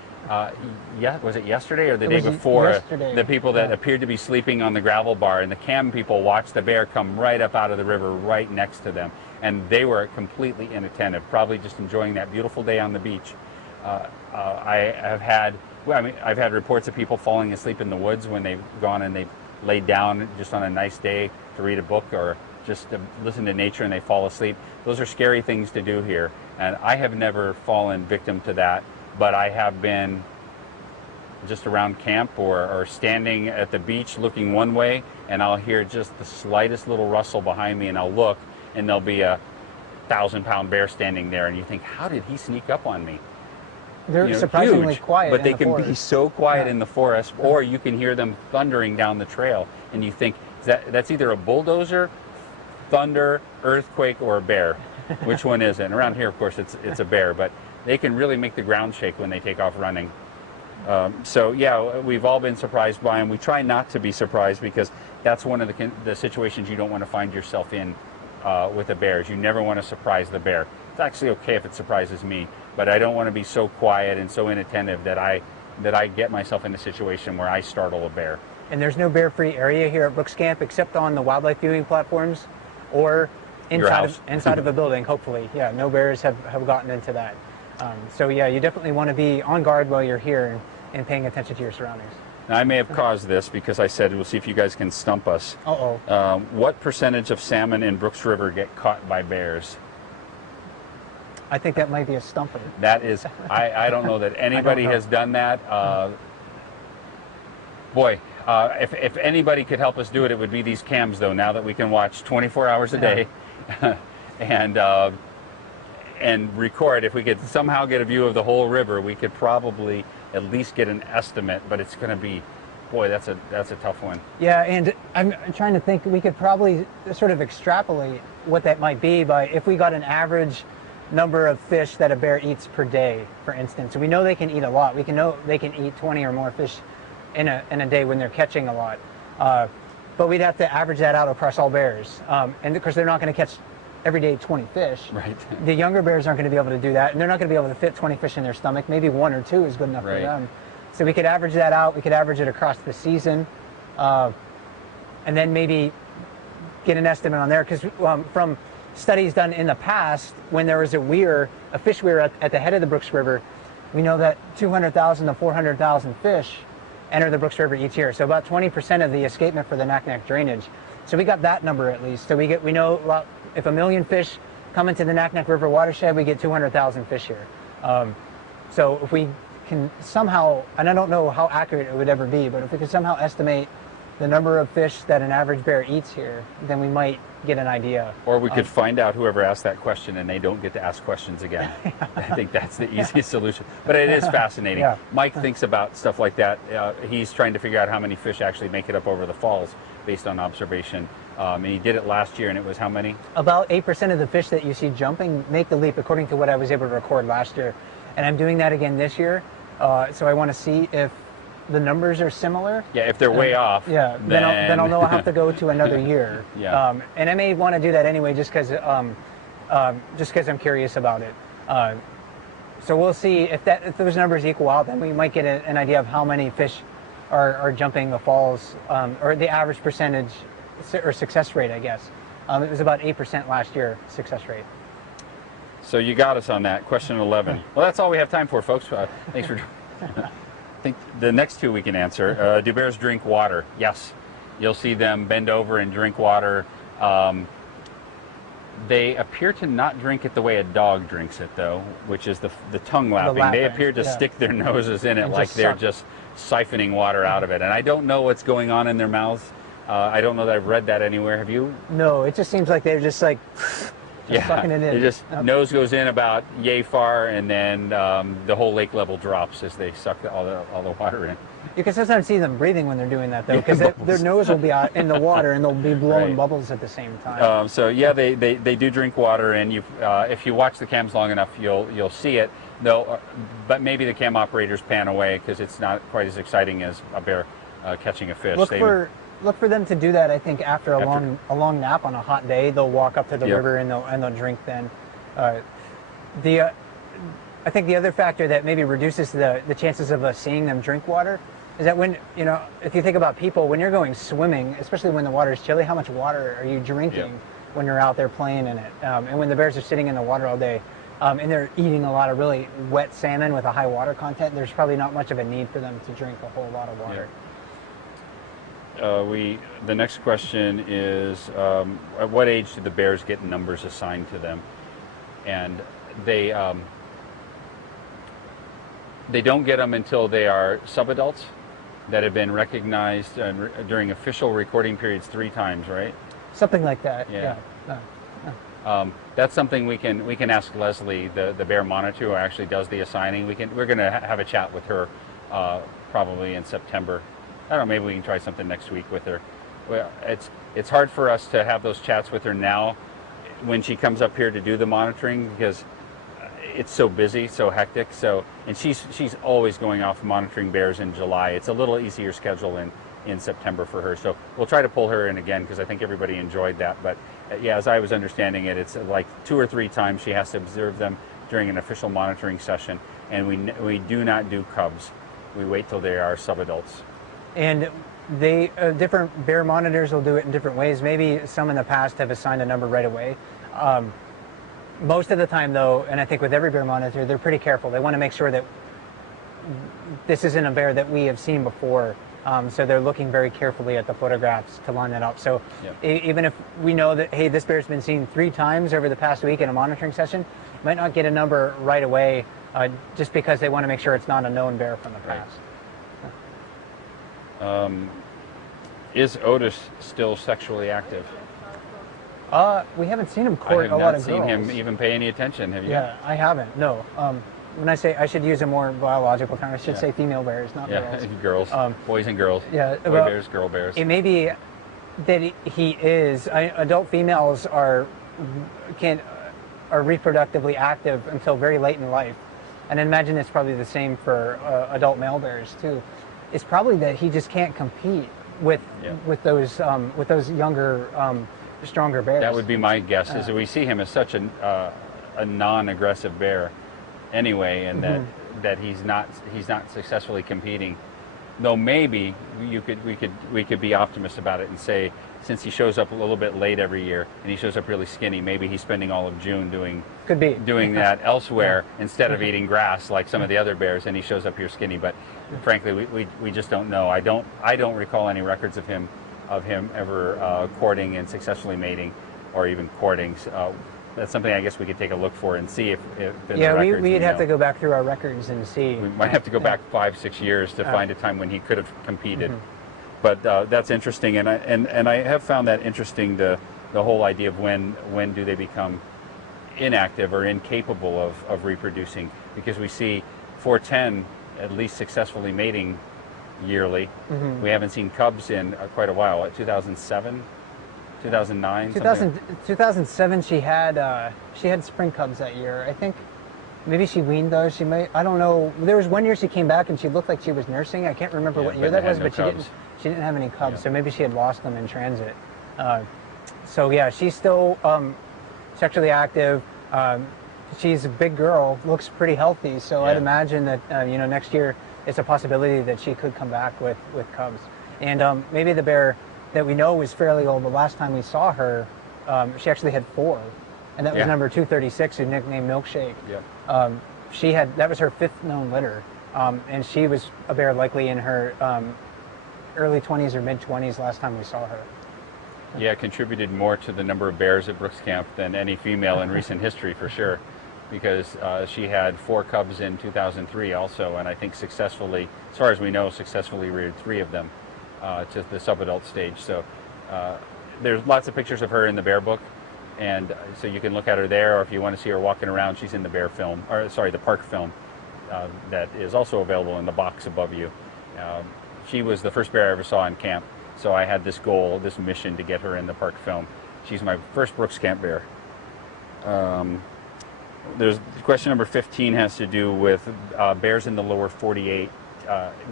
Yeah, was it yesterday or the day before? Yesterday. The people that appeared to be sleeping on the gravel bar, and the cam people watched the bear come right up out of the river right next to them. And they were completely inattentive, probably just enjoying that beautiful day on the beach. I've had reports of people falling asleep in the woods when they've gone and they've laid down just on a nice day to read a book or just to listen to nature, and they fall asleep. Those are scary things to do here. And I have never fallen victim to that, but I have been just around camp or standing at the beach looking one way, and I'll hear just the slightest little rustle behind me, and I'll look, and there'll be a 1,000-pound bear standing there, and you think, how did he sneak up on me? They're surprisingly huge, quiet, but they can forest. be so quiet in the forest, or you can hear them thundering down the trail, and you think that's either a bulldozer, thunder, earthquake, or a bear. Which one is it? And around here, of course, it's a bear, but they can really make the ground shake when they take off running. So yeah, we've all been surprised by them. We try not to be surprised because that's one of the situations you don't want to find yourself in with the bears. You never want to surprise the bear. It's actually okay if it surprises me, but I don't want to be so quiet and so inattentive that I get myself in a situation where I startle a bear. And there's no bear-free area here at Brooks Camp except on the wildlife viewing platforms or inside of a building, hopefully. Yeah, no bears have gotten into that. So yeah, you definitely want to be on guard while you're here and paying attention to your surroundings. Now, I may have caused this because I said we'll see if you guys can stump us. Uh-oh. What percentage of salmon in Brooks River get caught by bears? I think that might be a stumper. That is, I don't know that anybody has done that. Boy, if anybody could help us do it, it would be these cams, though, now that we can watch 24 hours a day and record. If we could somehow get a view of the whole river, we could probably at least get an estimate, but it's going to be, boy, that's a tough one. Yeah, and I'm trying to think, we could probably sort of extrapolate what that might be by if we got an average number of fish that a bear eats per day, for instance. So we know they can eat a lot. We can know they can eat 20 or more fish in a day when they're catching a lot. But we'd have to average that out across all bears. And of course, they're not going to catch every day 20 fish. Right. The younger bears aren't going to be able to do that, and they're not going to be able to fit 20 fish in their stomach. Maybe 1 or 2 is good enough for them. So we could average that out. We could average it across the season, and then maybe get an estimate on there. Because from studies done in the past, when there was a fish weir at the head of the Brooks River, we know that 200,000 to 400,000 fish enter the Brooks River each year. So about 20% of the escapement for the Naknek drainage. So we got that number at least. So we know if 1 million fish come into the Naknek River watershed, we get 200,000 fish here. So if we can somehow, and I don't know how accurate it would ever be, but if we could somehow estimate the number of fish that an average bear eats here, then we might get an idea. Or we could find out whoever asked that question and they don't get to ask questions again. I think that's the easiest solution. But it is fascinating. Yeah. Mike thinks about stuff like that. He's trying to figure out how many fish actually make it up over the falls based on observation. And he did it last year, and it was how many? About 8% of the fish that you see jumping make the leap, according to what I was able to record last year. And I'm doing that again this year. So I want to see if the numbers are similar. Yeah, if they're way off. Yeah, then I'll know I'll have to go to another year. Yeah. And I may want to do that anyway, just because I'm curious about it. So we'll see if those numbers equal out. Then we might get an idea of how many fish are jumping the falls, or the average percentage or success rate, I guess. It was about 8% last year, success rate. So you got us on that. Question 11. Well, that's all we have time for, folks. Thanks for. I think the next two we can answer. Do bears drink water? Yes. You'll see them bend over and drink water. They appear to not drink it the way a dog drinks it, though, which is the tongue lapping. They appear to stick their noses in it like they're just siphoning water out of it. And I don't know what's going on in their mouths. I don't know that I've read that anywhere. Have you? No, it just seems like they're just like sucking it in. It just nose goes in about yay far, and then the whole lake level drops as they suck all the water in. You can sometimes see them breathing when they're doing that, though, because their nose will be out in the water and they'll be blowing bubbles at the same time. So yeah, they do drink water, and if you watch the cams long enough, you'll see it. Though, but maybe the cam operators pan away because it's not quite as exciting as a bear catching a fish. Look for them to do that. I think after a long nap on a hot day, they'll walk up to the river and they'll drink then. I think the other factor that maybe reduces the chances of us seeing them drink water is that when, if you think about people, when you're going swimming, especially when the water is chilly, how much water are you drinking when you're out there playing in it? And when the bears are sitting in the water all day and they're eating a lot of really wet salmon with a high water content, there's probably not much of a need for them to drink a whole lot of water. The next question is, at what age do the bears get numbers assigned to them? And they don't get them until they are subadults that have been recognized during official recording periods 3 times, right? Something like that. Yeah. That's something we can ask Leslie, the bear monitor, who actually does the assigning. We're going to have a chat with her probably in September. I don't know, maybe we can try something next week with her. Well, it's hard for us to have those chats with her now when she comes up here to do the monitoring because it's so busy, so hectic. And she's always going off monitoring bears in July. It's a little easier schedule in September for her. So we'll try to pull her in again because I think everybody enjoyed that. But yeah, as I was understanding it, it's like 2 or 3 times she has to observe them during an official monitoring session. And we do not do cubs. We wait till they are subadults. And they different bear monitors will do it in different ways. Maybe some in the past have assigned a number right away. Most of the time, though, and I think with every bear monitor, they're pretty careful. They want to make sure that this isn't a bear that we have seen before. So they're looking very carefully at the photographs to line that up. So even if we know that, hey, this bear's been seen 3 times over the past week in a monitoring session, you might not get a number right away just because they want to make sure it's not a known bear from the past. Is Otis still sexually active? We haven't seen him court a lot of girls. I have not seen him even pay any attention. Have you? Yeah, I haven't. No. When I say I should use a more biological term, I should say female bears, not girls. Girls. Boys and girls. Yeah, boy bears, girl bears. It may be that he is. Adult females are reproductively active until very late in life, and I imagine it's probably the same for adult male bears too. It's probably that he just can't compete with those younger, stronger bears. That would be my guess. Is that we see him as such a non-aggressive bear, anyway, and that he's not successfully competing. Though maybe we could be optimists about it and say, since he shows up a little bit late every year and he shows up really skinny, maybe he's spending all of June doing that elsewhere instead of eating grass like some of the other bears, and he shows up here skinny. But frankly, we just don't know. I don't recall any records of him ever courting and successfully mating, or even courting. That's something I guess we could take a look for and see if in the records we'd have to go back through our records and see. We might have to go back 5-6 years to find a time when he could have competed. But that's interesting, and I have found that interesting, the whole idea of when do they become inactive or incapable of reproducing, because we see 410 at least successfully mating yearly. We haven't seen cubs in quite a while. What, 2007? 2009? 2007 she had spring cubs that year. I think maybe she weaned those. She may, I don't know. There was one year she came back and she looked like she was nursing. I can't remember what year that was, but she didn't have any cubs. So maybe she had lost them in transit. So yeah, she's still sexually active. She's a big girl, looks pretty healthy. So I'd imagine that next year it's a possibility that she could come back with cubs. And maybe the bear that we know is fairly old. The last time we saw her, she actually had 4, and that was number 236, who nicknamed Milkshake. Yeah. That was her 5th known litter, and she was a bear likely in her early 20s or mid 20s last time we saw her. Yeah, contributed more to the number of bears at Brooks Camp than any female in recent history, for sure, because she had 4 cubs in 2003 also, and I think successfully, as far as we know, successfully reared 3 of them to the subadult stage. So there's lots of pictures of her in the bear book, and so you can look at her there, or if you want to see her walking around, she's in the bear film, or sorry, the park film that is also available in the box above you. She was the first bear I ever saw in camp. So I had this goal, this mission to get her in the park film. She's my first Brooks Camp bear. There's question number 15 has to do with bears in the lower 48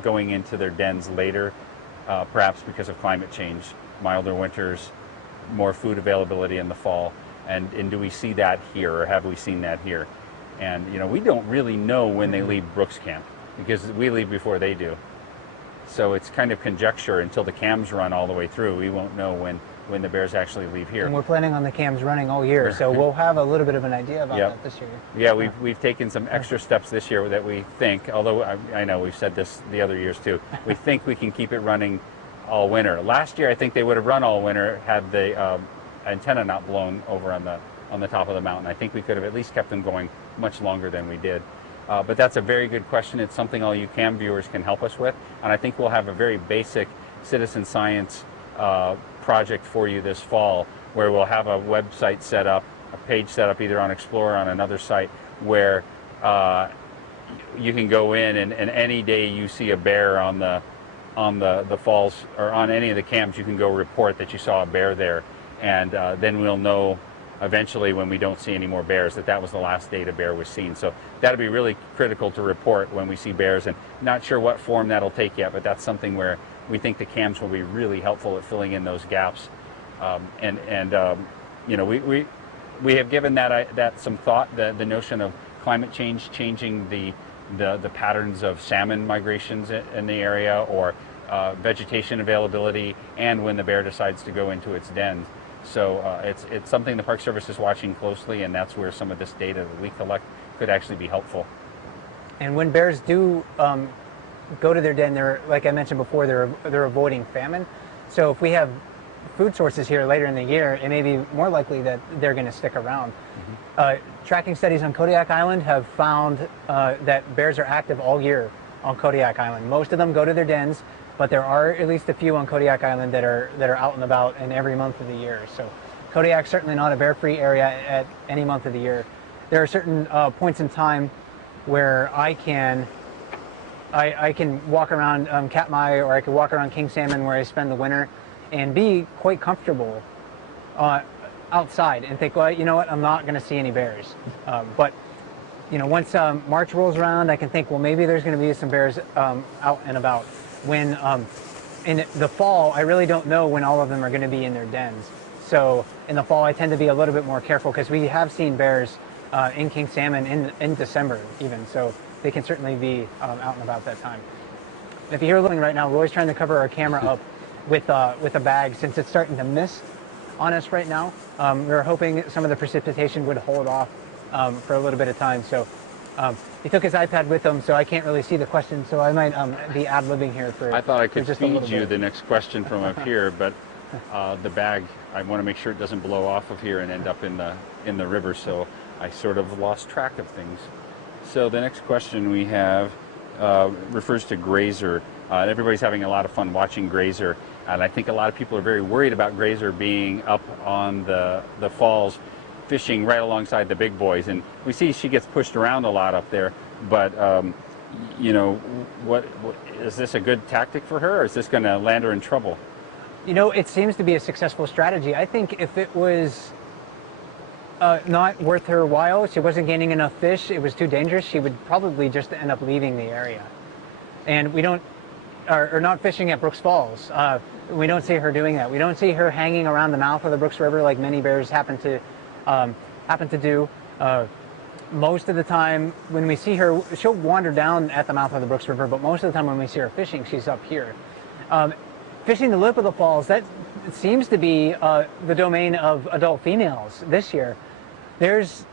going into their dens later, perhaps because of climate change, milder winters, more food availability in the fall. And do we see that here, or have we seen that here? And we don't really know when they leave Brooks Camp, because we leave before they do. So it's kind of conjecture until the cams run all the way through. We won't know when the bears actually leave here. And we're planning on the cams running all year, so we'll have a little bit of an idea about that this year. Yeah, we've taken some extra steps this year that we think, although I know we've said this the other years too, we think we can keep it running all winter. Last year I think they would have run all winter had the antenna not blown over on the top of the mountain. I think we could have at least kept them going much longer than we did. But that's a very good question. It's something all you CAM viewers can help us with. And I think we'll have a very basic citizen science project for you this fall, where we'll have a website set up, a page set up either on Explorer or on another site, where you can go in and any day you see a bear on the falls or on any of the cams, you can go report that you saw a bear there. And then we'll know eventually, when we don't see any more bears, that was the last date a bear was seen. So that'll be really critical to report when we see bears, and not sure what form that'll take yet, but that's something where we think the cams will be really helpful at filling in those gaps. We have given that some thought, the notion of climate change changing the patterns of salmon migrations in the area, or vegetation availability, and when the bear decides to go into its dens. So it's something the Park Service is watching closely, and that's where some of this data that we collect could actually be helpful. And when bears do go to their den, like I mentioned before, they're avoiding famine. So if we have food sources here later in the year, it may be more likely that they're going to stick around. Tracking studies on Kodiak Island have found that bears are active all year on Kodiak Island. Most of them go to their dens, but there are at least a few on Kodiak Island that are out and about in every month of the year. So Kodiak's certainly not a bear-free area at any month of the year. There are certain points in time where I can walk around Katmai, or I could walk around King Salmon where I spend the winter, and be quite comfortable outside and think, well, you know what, I'm not going to see any bears. But once March rolls around, I can think, well, maybe there's going to be some bears out and about. When in the fall, I really don't know when all of them are going to be in their dens. So in the fall, I tend to be a little bit more careful, because we have seen bears in King Salmon in December even. So they can certainly be out and about that time. If you hear looking right now, we're always trying to cover our camera up with a bag, since it's starting to mist on us right now. We were hoping some of the precipitation would hold off for a little bit of time. So he took his iPad with him, so I can't really see the question, so I might be ad-libbing here for I thought I could just feed you the next question from up here, but the bag, I want to make sure it doesn't blow off of here and end up in the river, so I sort of lost track of things. So the next question we have refers to grazer. Everybody's having a lot of fun watching grazer, and I think a lot of people are very worried about grazer being up on the falls, fishing right alongside the big boys. And we see she gets pushed around a lot up there, but what is this a good tactic for her, or is this going to land her in trouble? It seems to be a successful strategy. I think if it was not worth her while, she wasn't gaining enough fish, it was too dangerous, she would probably just end up leaving the area. And we don't, or not fishing at Brooks Falls. We don't see her doing that. We don't see her hanging around the mouth of the Brooks River like many bears happen to do. most of the time when we see her, she'll wander down at the mouth of the Brooks River, but most of the time when we see her fishing, she's up here. Fishing the lip of the falls, that seems to be the domain of adult females this year. There's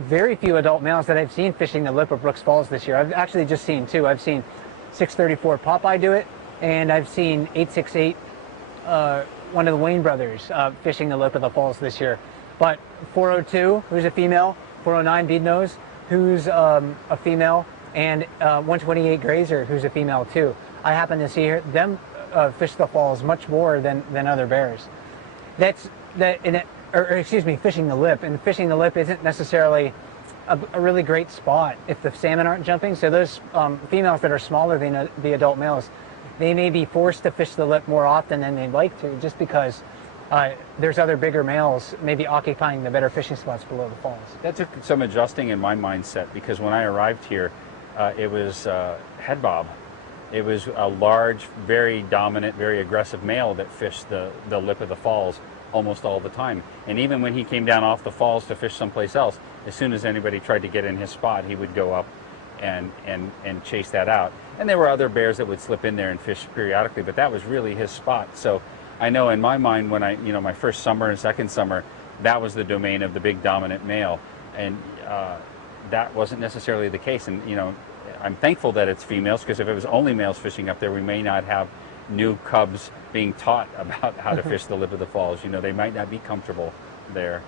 very few adult males that I've seen fishing the lip of Brooks Falls this year. I've actually just seen two. I've seen 634 Popeye do it, and I've seen 868, one of the Wayne brothers, fishing the lip of the falls this year. But 402, who's a female, 409 Beadnose, who's a female, and 128 Grazer, who's a female too. I happen to see them fish the falls much more than other bears. Fishing the lip. And fishing the lip isn't necessarily a really great spot if the salmon aren't jumping. So those females that are smaller than the adult males, they may be forced to fish the lip more often than they'd like to, just because there's other bigger males maybe occupying the better fishing spots below the falls. That took some adjusting in my mindset, because when I arrived here, it was head bob. It was a large, very dominant, very aggressive male that fished the lip of the falls almost all the time. And even when he came down off the falls to fish someplace else, as soon as anybody tried to get in his spot, he would go up and chase that out. And there were other bears that would slip in there and fish periodically, but that was really his spot. So I know in my mind, when my first summer and second summer, that was the domain of the big dominant male. And that wasn't necessarily the case. And, I'm thankful that it's females, because if it was only males fishing up there, we may not have new cubs being taught about how to fish the lip of the falls. They might not be comfortable there.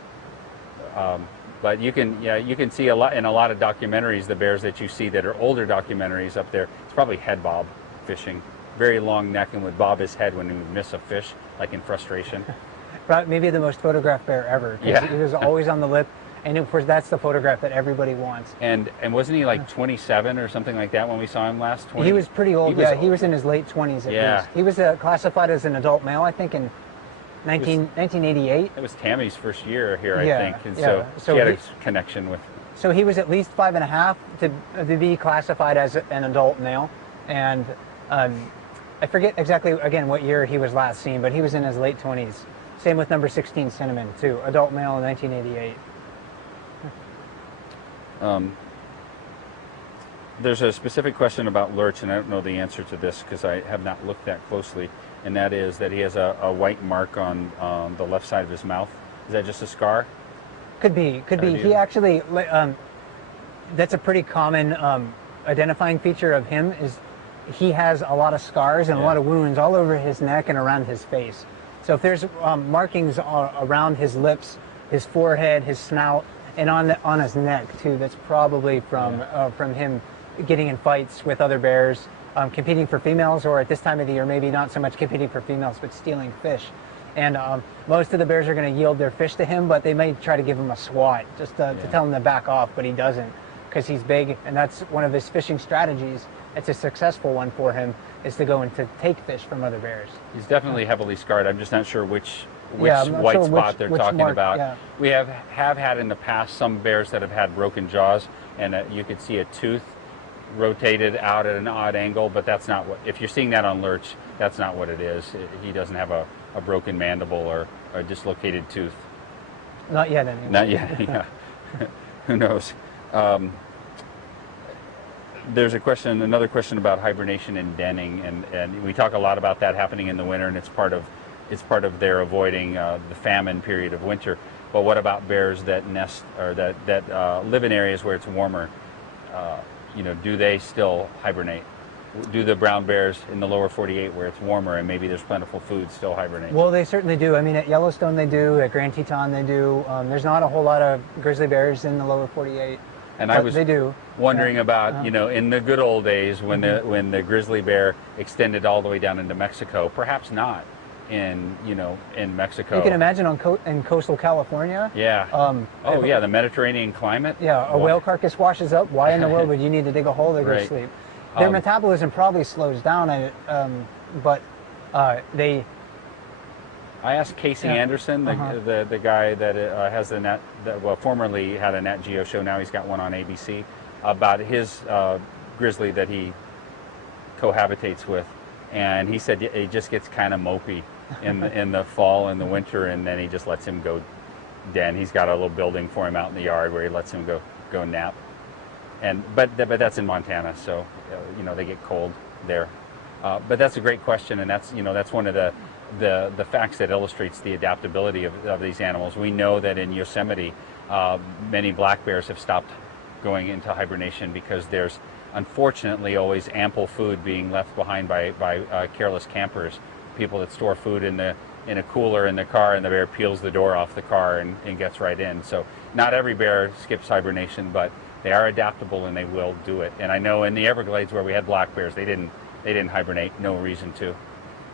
But you can see a lot in a lot of documentaries, the bears that you see that are older documentaries up there. It's probably head bob fishing, very long neck, and would bob his head when he would miss a fish, like in frustration. Right, maybe the most photographed bear ever. Yeah. He was always on the lip. And of course, that's the photograph that everybody wants. And wasn't he like 27 or something like that when we saw him last? He was pretty old. He was in his late 20s at least. He was classified as an adult male, I think, in 1988. It was Tammy's first year here, I think, and so he had a connection with. So he was at least 5.5 to be classified as an adult male, and I forget exactly again what year he was last seen, but he was in his late 20s. Same with number 16 Cinnamon too, adult male in 1988. There's a specific question about lurch, and I don't know the answer to this because I have not looked that closely, and that is that he has a white mark on the left side of his mouth. Is that just a scar? Could be. He actually, that's a pretty common identifying feature of him, is he has a lot of scars and a lot of wounds all over his neck and around his face. So if there's markings around his lips, his forehead, his snout, and on his neck too, that's probably from him getting in fights with other bears, competing for females, or at this time of the year maybe not so much competing for females but stealing fish. And most of the bears are going to yield their fish to him, but they may try to give him a swat just to tell him to back off, but he doesn't, because he's big, and that's one of his fishing strategies. It's a successful one for him, is to go and to take fish from other bears. He's definitely heavily scarred. I'm just not sure which white spot they're talking about. Yeah. We have had in the past some bears that have had broken jaws, and you could see a tooth rotated out at an odd angle, but that's not what, if you're seeing that on lurch, that's not what it is. He doesn't have a broken mandible or a dislocated tooth. Not yet, anyway. Not yet, yeah. Who knows? There's another question about hibernation and denning, and we talk a lot about that happening in the winter, and it's part of their avoiding the famine period of winter. But what about bears that nest or that live in areas where it's warmer? Do they still hibernate? Do the brown bears in the lower 48 where it's warmer and maybe there's plentiful food still hibernate? Well, they certainly do. I mean, at Yellowstone they do, at Grand Teton they do. There's not a whole lot of grizzly bears in the lower 48. And I was they do. wondering about, in the good old days when the grizzly bear extended all the way down into Mexico, perhaps not in Mexico. You can imagine in coastal California. Yeah. The Mediterranean climate. Yeah, a whale carcass washes up. Why in the world would you need to dig a hole to go sleep? Their metabolism probably slows down, but they. I asked Casey Anderson, the guy that has the Nat, formerly had a Nat Geo show, now he's got one on ABC, about his grizzly that he cohabitates with, and he said it just gets kind of mopey in the fall and the winter, and then he just lets him go den. He's got a little building for him out in the yard where he lets him go nap. but that's in Montana, so they get cold there. But that's a great question, and that's one of the facts that illustrates the adaptability of these animals. We know that in Yosemite, many black bears have stopped going into hibernation because there's unfortunately always ample food being left behind by careless campers, people that store food in a cooler in the car, and the bear peels the door off the car and gets right in. So not every bear skips hibernation, but they are adaptable and they will do it. And I know in the Everglades where we had black bears, they didn't hibernate, no reason to.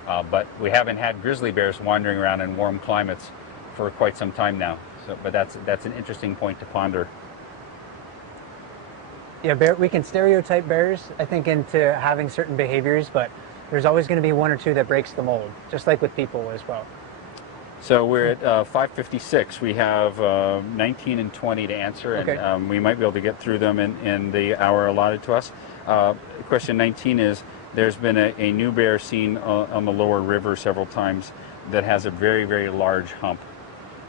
But we haven't had grizzly bears wandering around in warm climates for quite some time now. So, but that's an interesting point to ponder. Yeah, we can stereotype bears, I think, into having certain behaviors, but there's always going to be one or two that breaks the mold, just like with people as well. So we're at 5:56. We have 19 and 20 to answer, and okay. We might be able to get through them in the hour allotted to us. Question 19 is, there's been a new bear seen on the lower river several times that has a very, very large hump.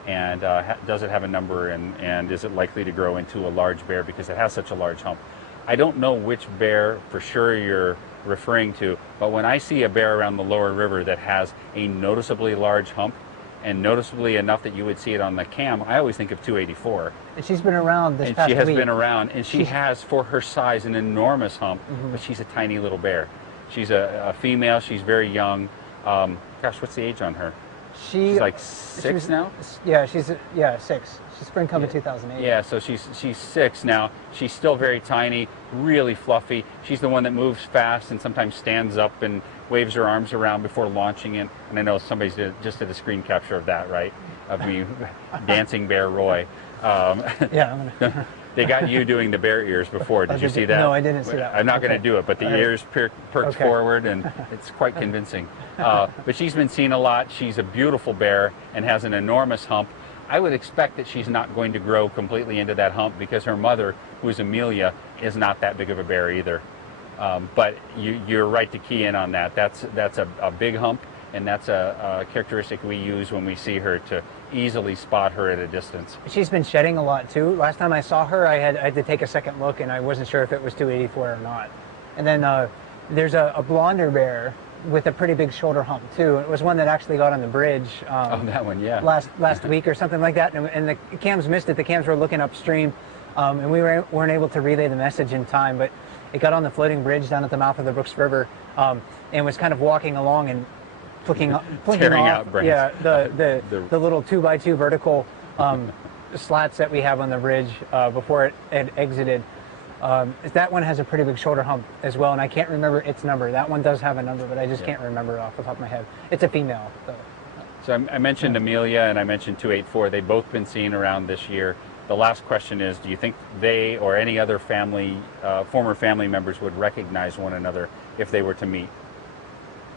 And does it have a number, and is it likely to grow into a large bear because it has such a large hump? I don't know which bear for sure you're referring to, but when I see a bear around the lower river that has a noticeably large hump, and noticeably enough that you would see it on the cam, I always think of 284. And she's been around this past week. And she has been around, and she has, for her size, an enormous hump, but she's a tiny little bear. She's a female, she's very young. Gosh, what's the age on her? She's like 6 now? Yeah, she's 6. She's spring coming 2008. Yeah, so she's 6 now. She's still very tiny, really fluffy. She's the one that moves fast and sometimes stands up and waves her arms around before launching in. And I know somebody's just did a screen capture of that, right? Of me dancing Bear Roy. Yeah. They got you doing the bear ears before. Did you see that? No, I didn't see that. I'm not going to do it, but the ears perks forward, and it's quite convincing. But she's been seen a lot. She's a beautiful bear and has an enormous hump. I would expect that she's not going to grow completely into that hump because her mother, who's Amelia, is not that big of a bear either. But you're right to key in on that. That's a big hump, and that's a characteristic we use when we see her to easily spot her at a distance. She's been shedding a lot too. Last time I saw her, I had to take a second look, and I wasn't sure if it was 284 or not. And then there's a blonder bear with a pretty big shoulder hump too. It was one that actually got on the bridge. That one, yeah. Last week or something like that, and the cams missed it. The cams were looking upstream, and we weren't able to relay the message in time. But it got on the floating bridge down at the mouth of the Brooks River, and was kind of walking along and flicking tearing off, out branches. Yeah, the little 2x2 vertical slats that we have on the bridge before it exited. That one has a pretty big shoulder hump as well, and I can't remember its number. That one does have a number, but I just can't remember off the top of my head. It's a female, though. So I mentioned Amelia and I mentioned 284. They've both been seen around this year. The last question is, do you think they or any other former family members would recognize one another if they were to meet?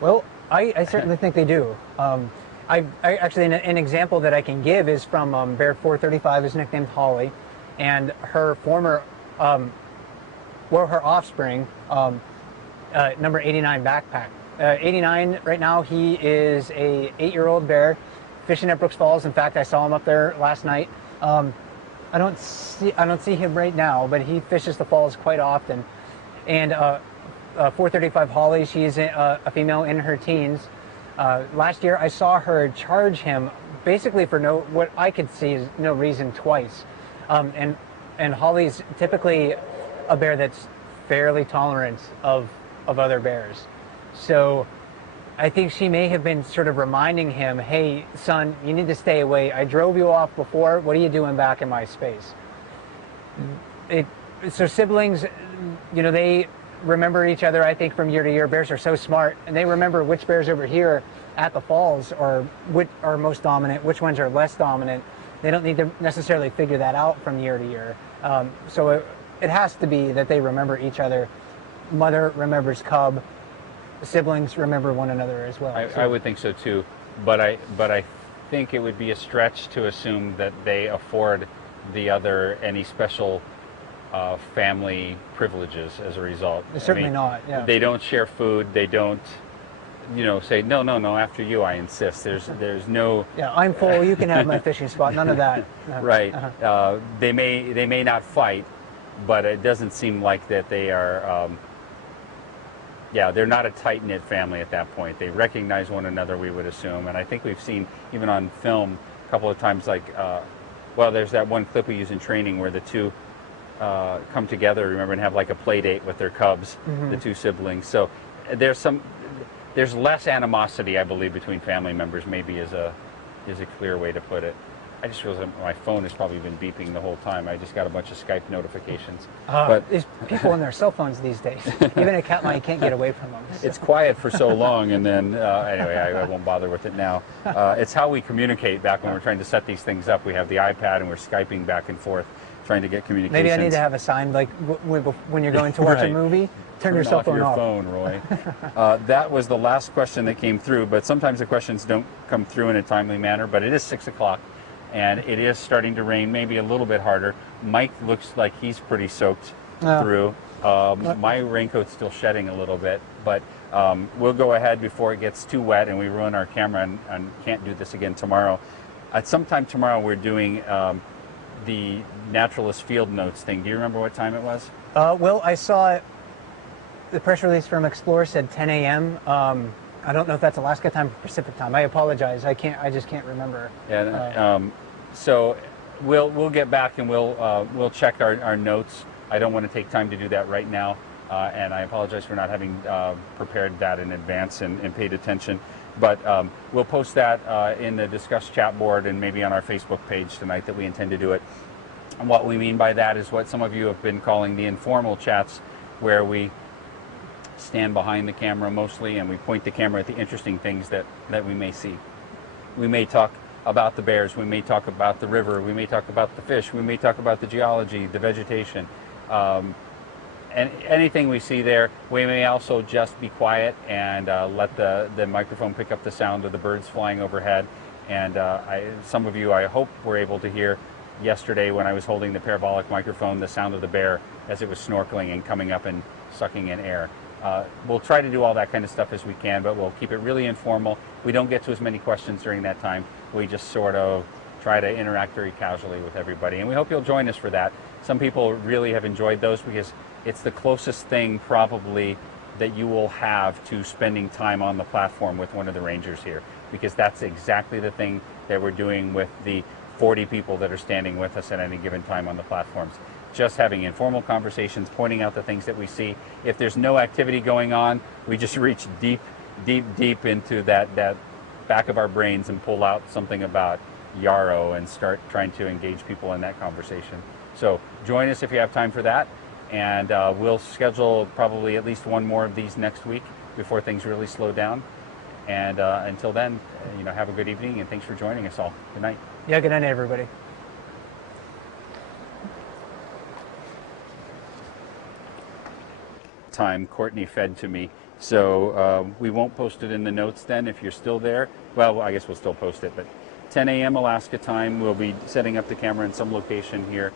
Well, I certainly think they do. I actually, an example that I can give is from Bear 435, is nicknamed Holly, and her former, her offspring, number 89 backpack. 89 right now, he is a 8-year-old bear fishing at Brooks Falls. In fact, I saw him up there last night. I don't see him right now, but he fishes the falls quite often. And 435 Holly, she's a female in her teens. Last year I saw her charge him basically for what I could see is no reason twice. And Holly's typically a bear that's fairly tolerant of other bears. So I think she may have been sort of reminding him, hey, son, you need to stay away. I drove you off before. What are you doing back in my space? So siblings, they remember each other, I think, from year to year. Bears are so smart, and they remember which bears over here at the falls are most dominant, which ones are less dominant. They don't need to necessarily figure that out from year to year. So it has to be that they remember each other. Mother remembers cub. Siblings remember one another as well. I would think so too, but I think it would be a stretch to assume that they afford the other any special family privileges as a result. Certainly not. Yeah. They don't share food. They don't, say no. After you, I insist. There's no. Yeah, I'm full. You can have my fishing spot. None of that. Right. They may not fight, but it doesn't seem like that they are. Yeah, they're not a tight-knit family at that point. They recognize one another, we would assume, and I think we've seen even on film a couple of times, like, well, there's that one clip we use in training where the two come together, remember, and have like a play date with their cubs, the two siblings. So there's less animosity, I believe, between family members. Maybe is a clear way to put it. I just realized that my phone has probably been beeping the whole time. I just got a bunch of Skype notifications. But there's people on their cell phones these days. Even at Katmai, you can't get away from them. So. It's quiet for so long, and then anyway, I won't bother with it now. It's how we communicate back when we're trying to set these things up. We have the iPad and we're Skyping back and forth, trying to get communications. Maybe I need to have a sign like when you're going to watch a movie, turn your cell phone off. Turn off your phone, Roy. That was the last question that came through, but sometimes the questions don't come through in a timely manner. But it is 6 o'clock. And it is starting to rain, maybe a little bit harder. Mike looks like he's pretty soaked through. My raincoat's still shedding a little bit, but we'll go ahead before it gets too wet and we ruin our camera and can't do this again tomorrow. At some time tomorrow, we're doing the Naturalist Field Notes thing. Do you remember what time it was? Well, I saw the press release from Explorer said 10 a.m. I don't know if that's Alaska time or Pacific time. I apologize. I just can't remember. Yeah. So we'll get back and we'll check our notes. I don't want to take time to do that right now, and I apologize for not having prepared that in advance and paid attention. But we'll post that in the Discuss chat board and maybe on our Facebook page tonight that we intend to do it. And what we mean by that is what some of you have been calling the informal chats, where we stand behind the camera mostly and we point the camera at the interesting things that we may see. We may talk about the bears, we may talk about the river, we may talk about the fish, we may talk about the geology, the vegetation, and anything we see there. We may also just be quiet and let the microphone pick up the sound of the birds flying overhead. And some of you, I hope, were able to hear yesterday when I was holding the parabolic microphone the sound of the bear as it was snorkeling and coming up and sucking in air. We'll try to do all that kind of stuff as we can, but we'll keep it really informal. We don't get to as many questions during that time. We just sort of try to interact very casually with everybody, and we hope you'll join us for that. Some people really have enjoyed those because it's the closest thing probably that you will have to spending time on the platform with one of the rangers here, because that's exactly the thing that we're doing with the 40 people that are standing with us at any given time on the platforms. Just having informal conversations, pointing out the things that we see. If there's no activity going on, we just reach deep into that back of our brains and pull out something about Yarrow and start trying to engage people in that conversation. So join us if you have time for that, and we'll schedule probably at least one more of these next week before things really slow down. And until then, have a good evening, and thanks for joining us all. Good night. Yeah, good night, everybody. Time Courtney fed to me, so we won't post it in the notes then if you're still there. Well, I guess we'll still post it, but 10 a.m. Alaska time, we'll be setting up the camera in some location here,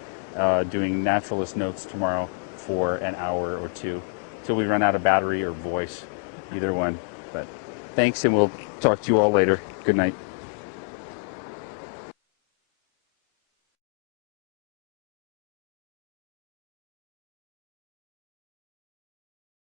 doing Naturalist Notes tomorrow for an hour or two till we run out of battery or voice, either one. But thanks, and we'll talk to you all later. Good night.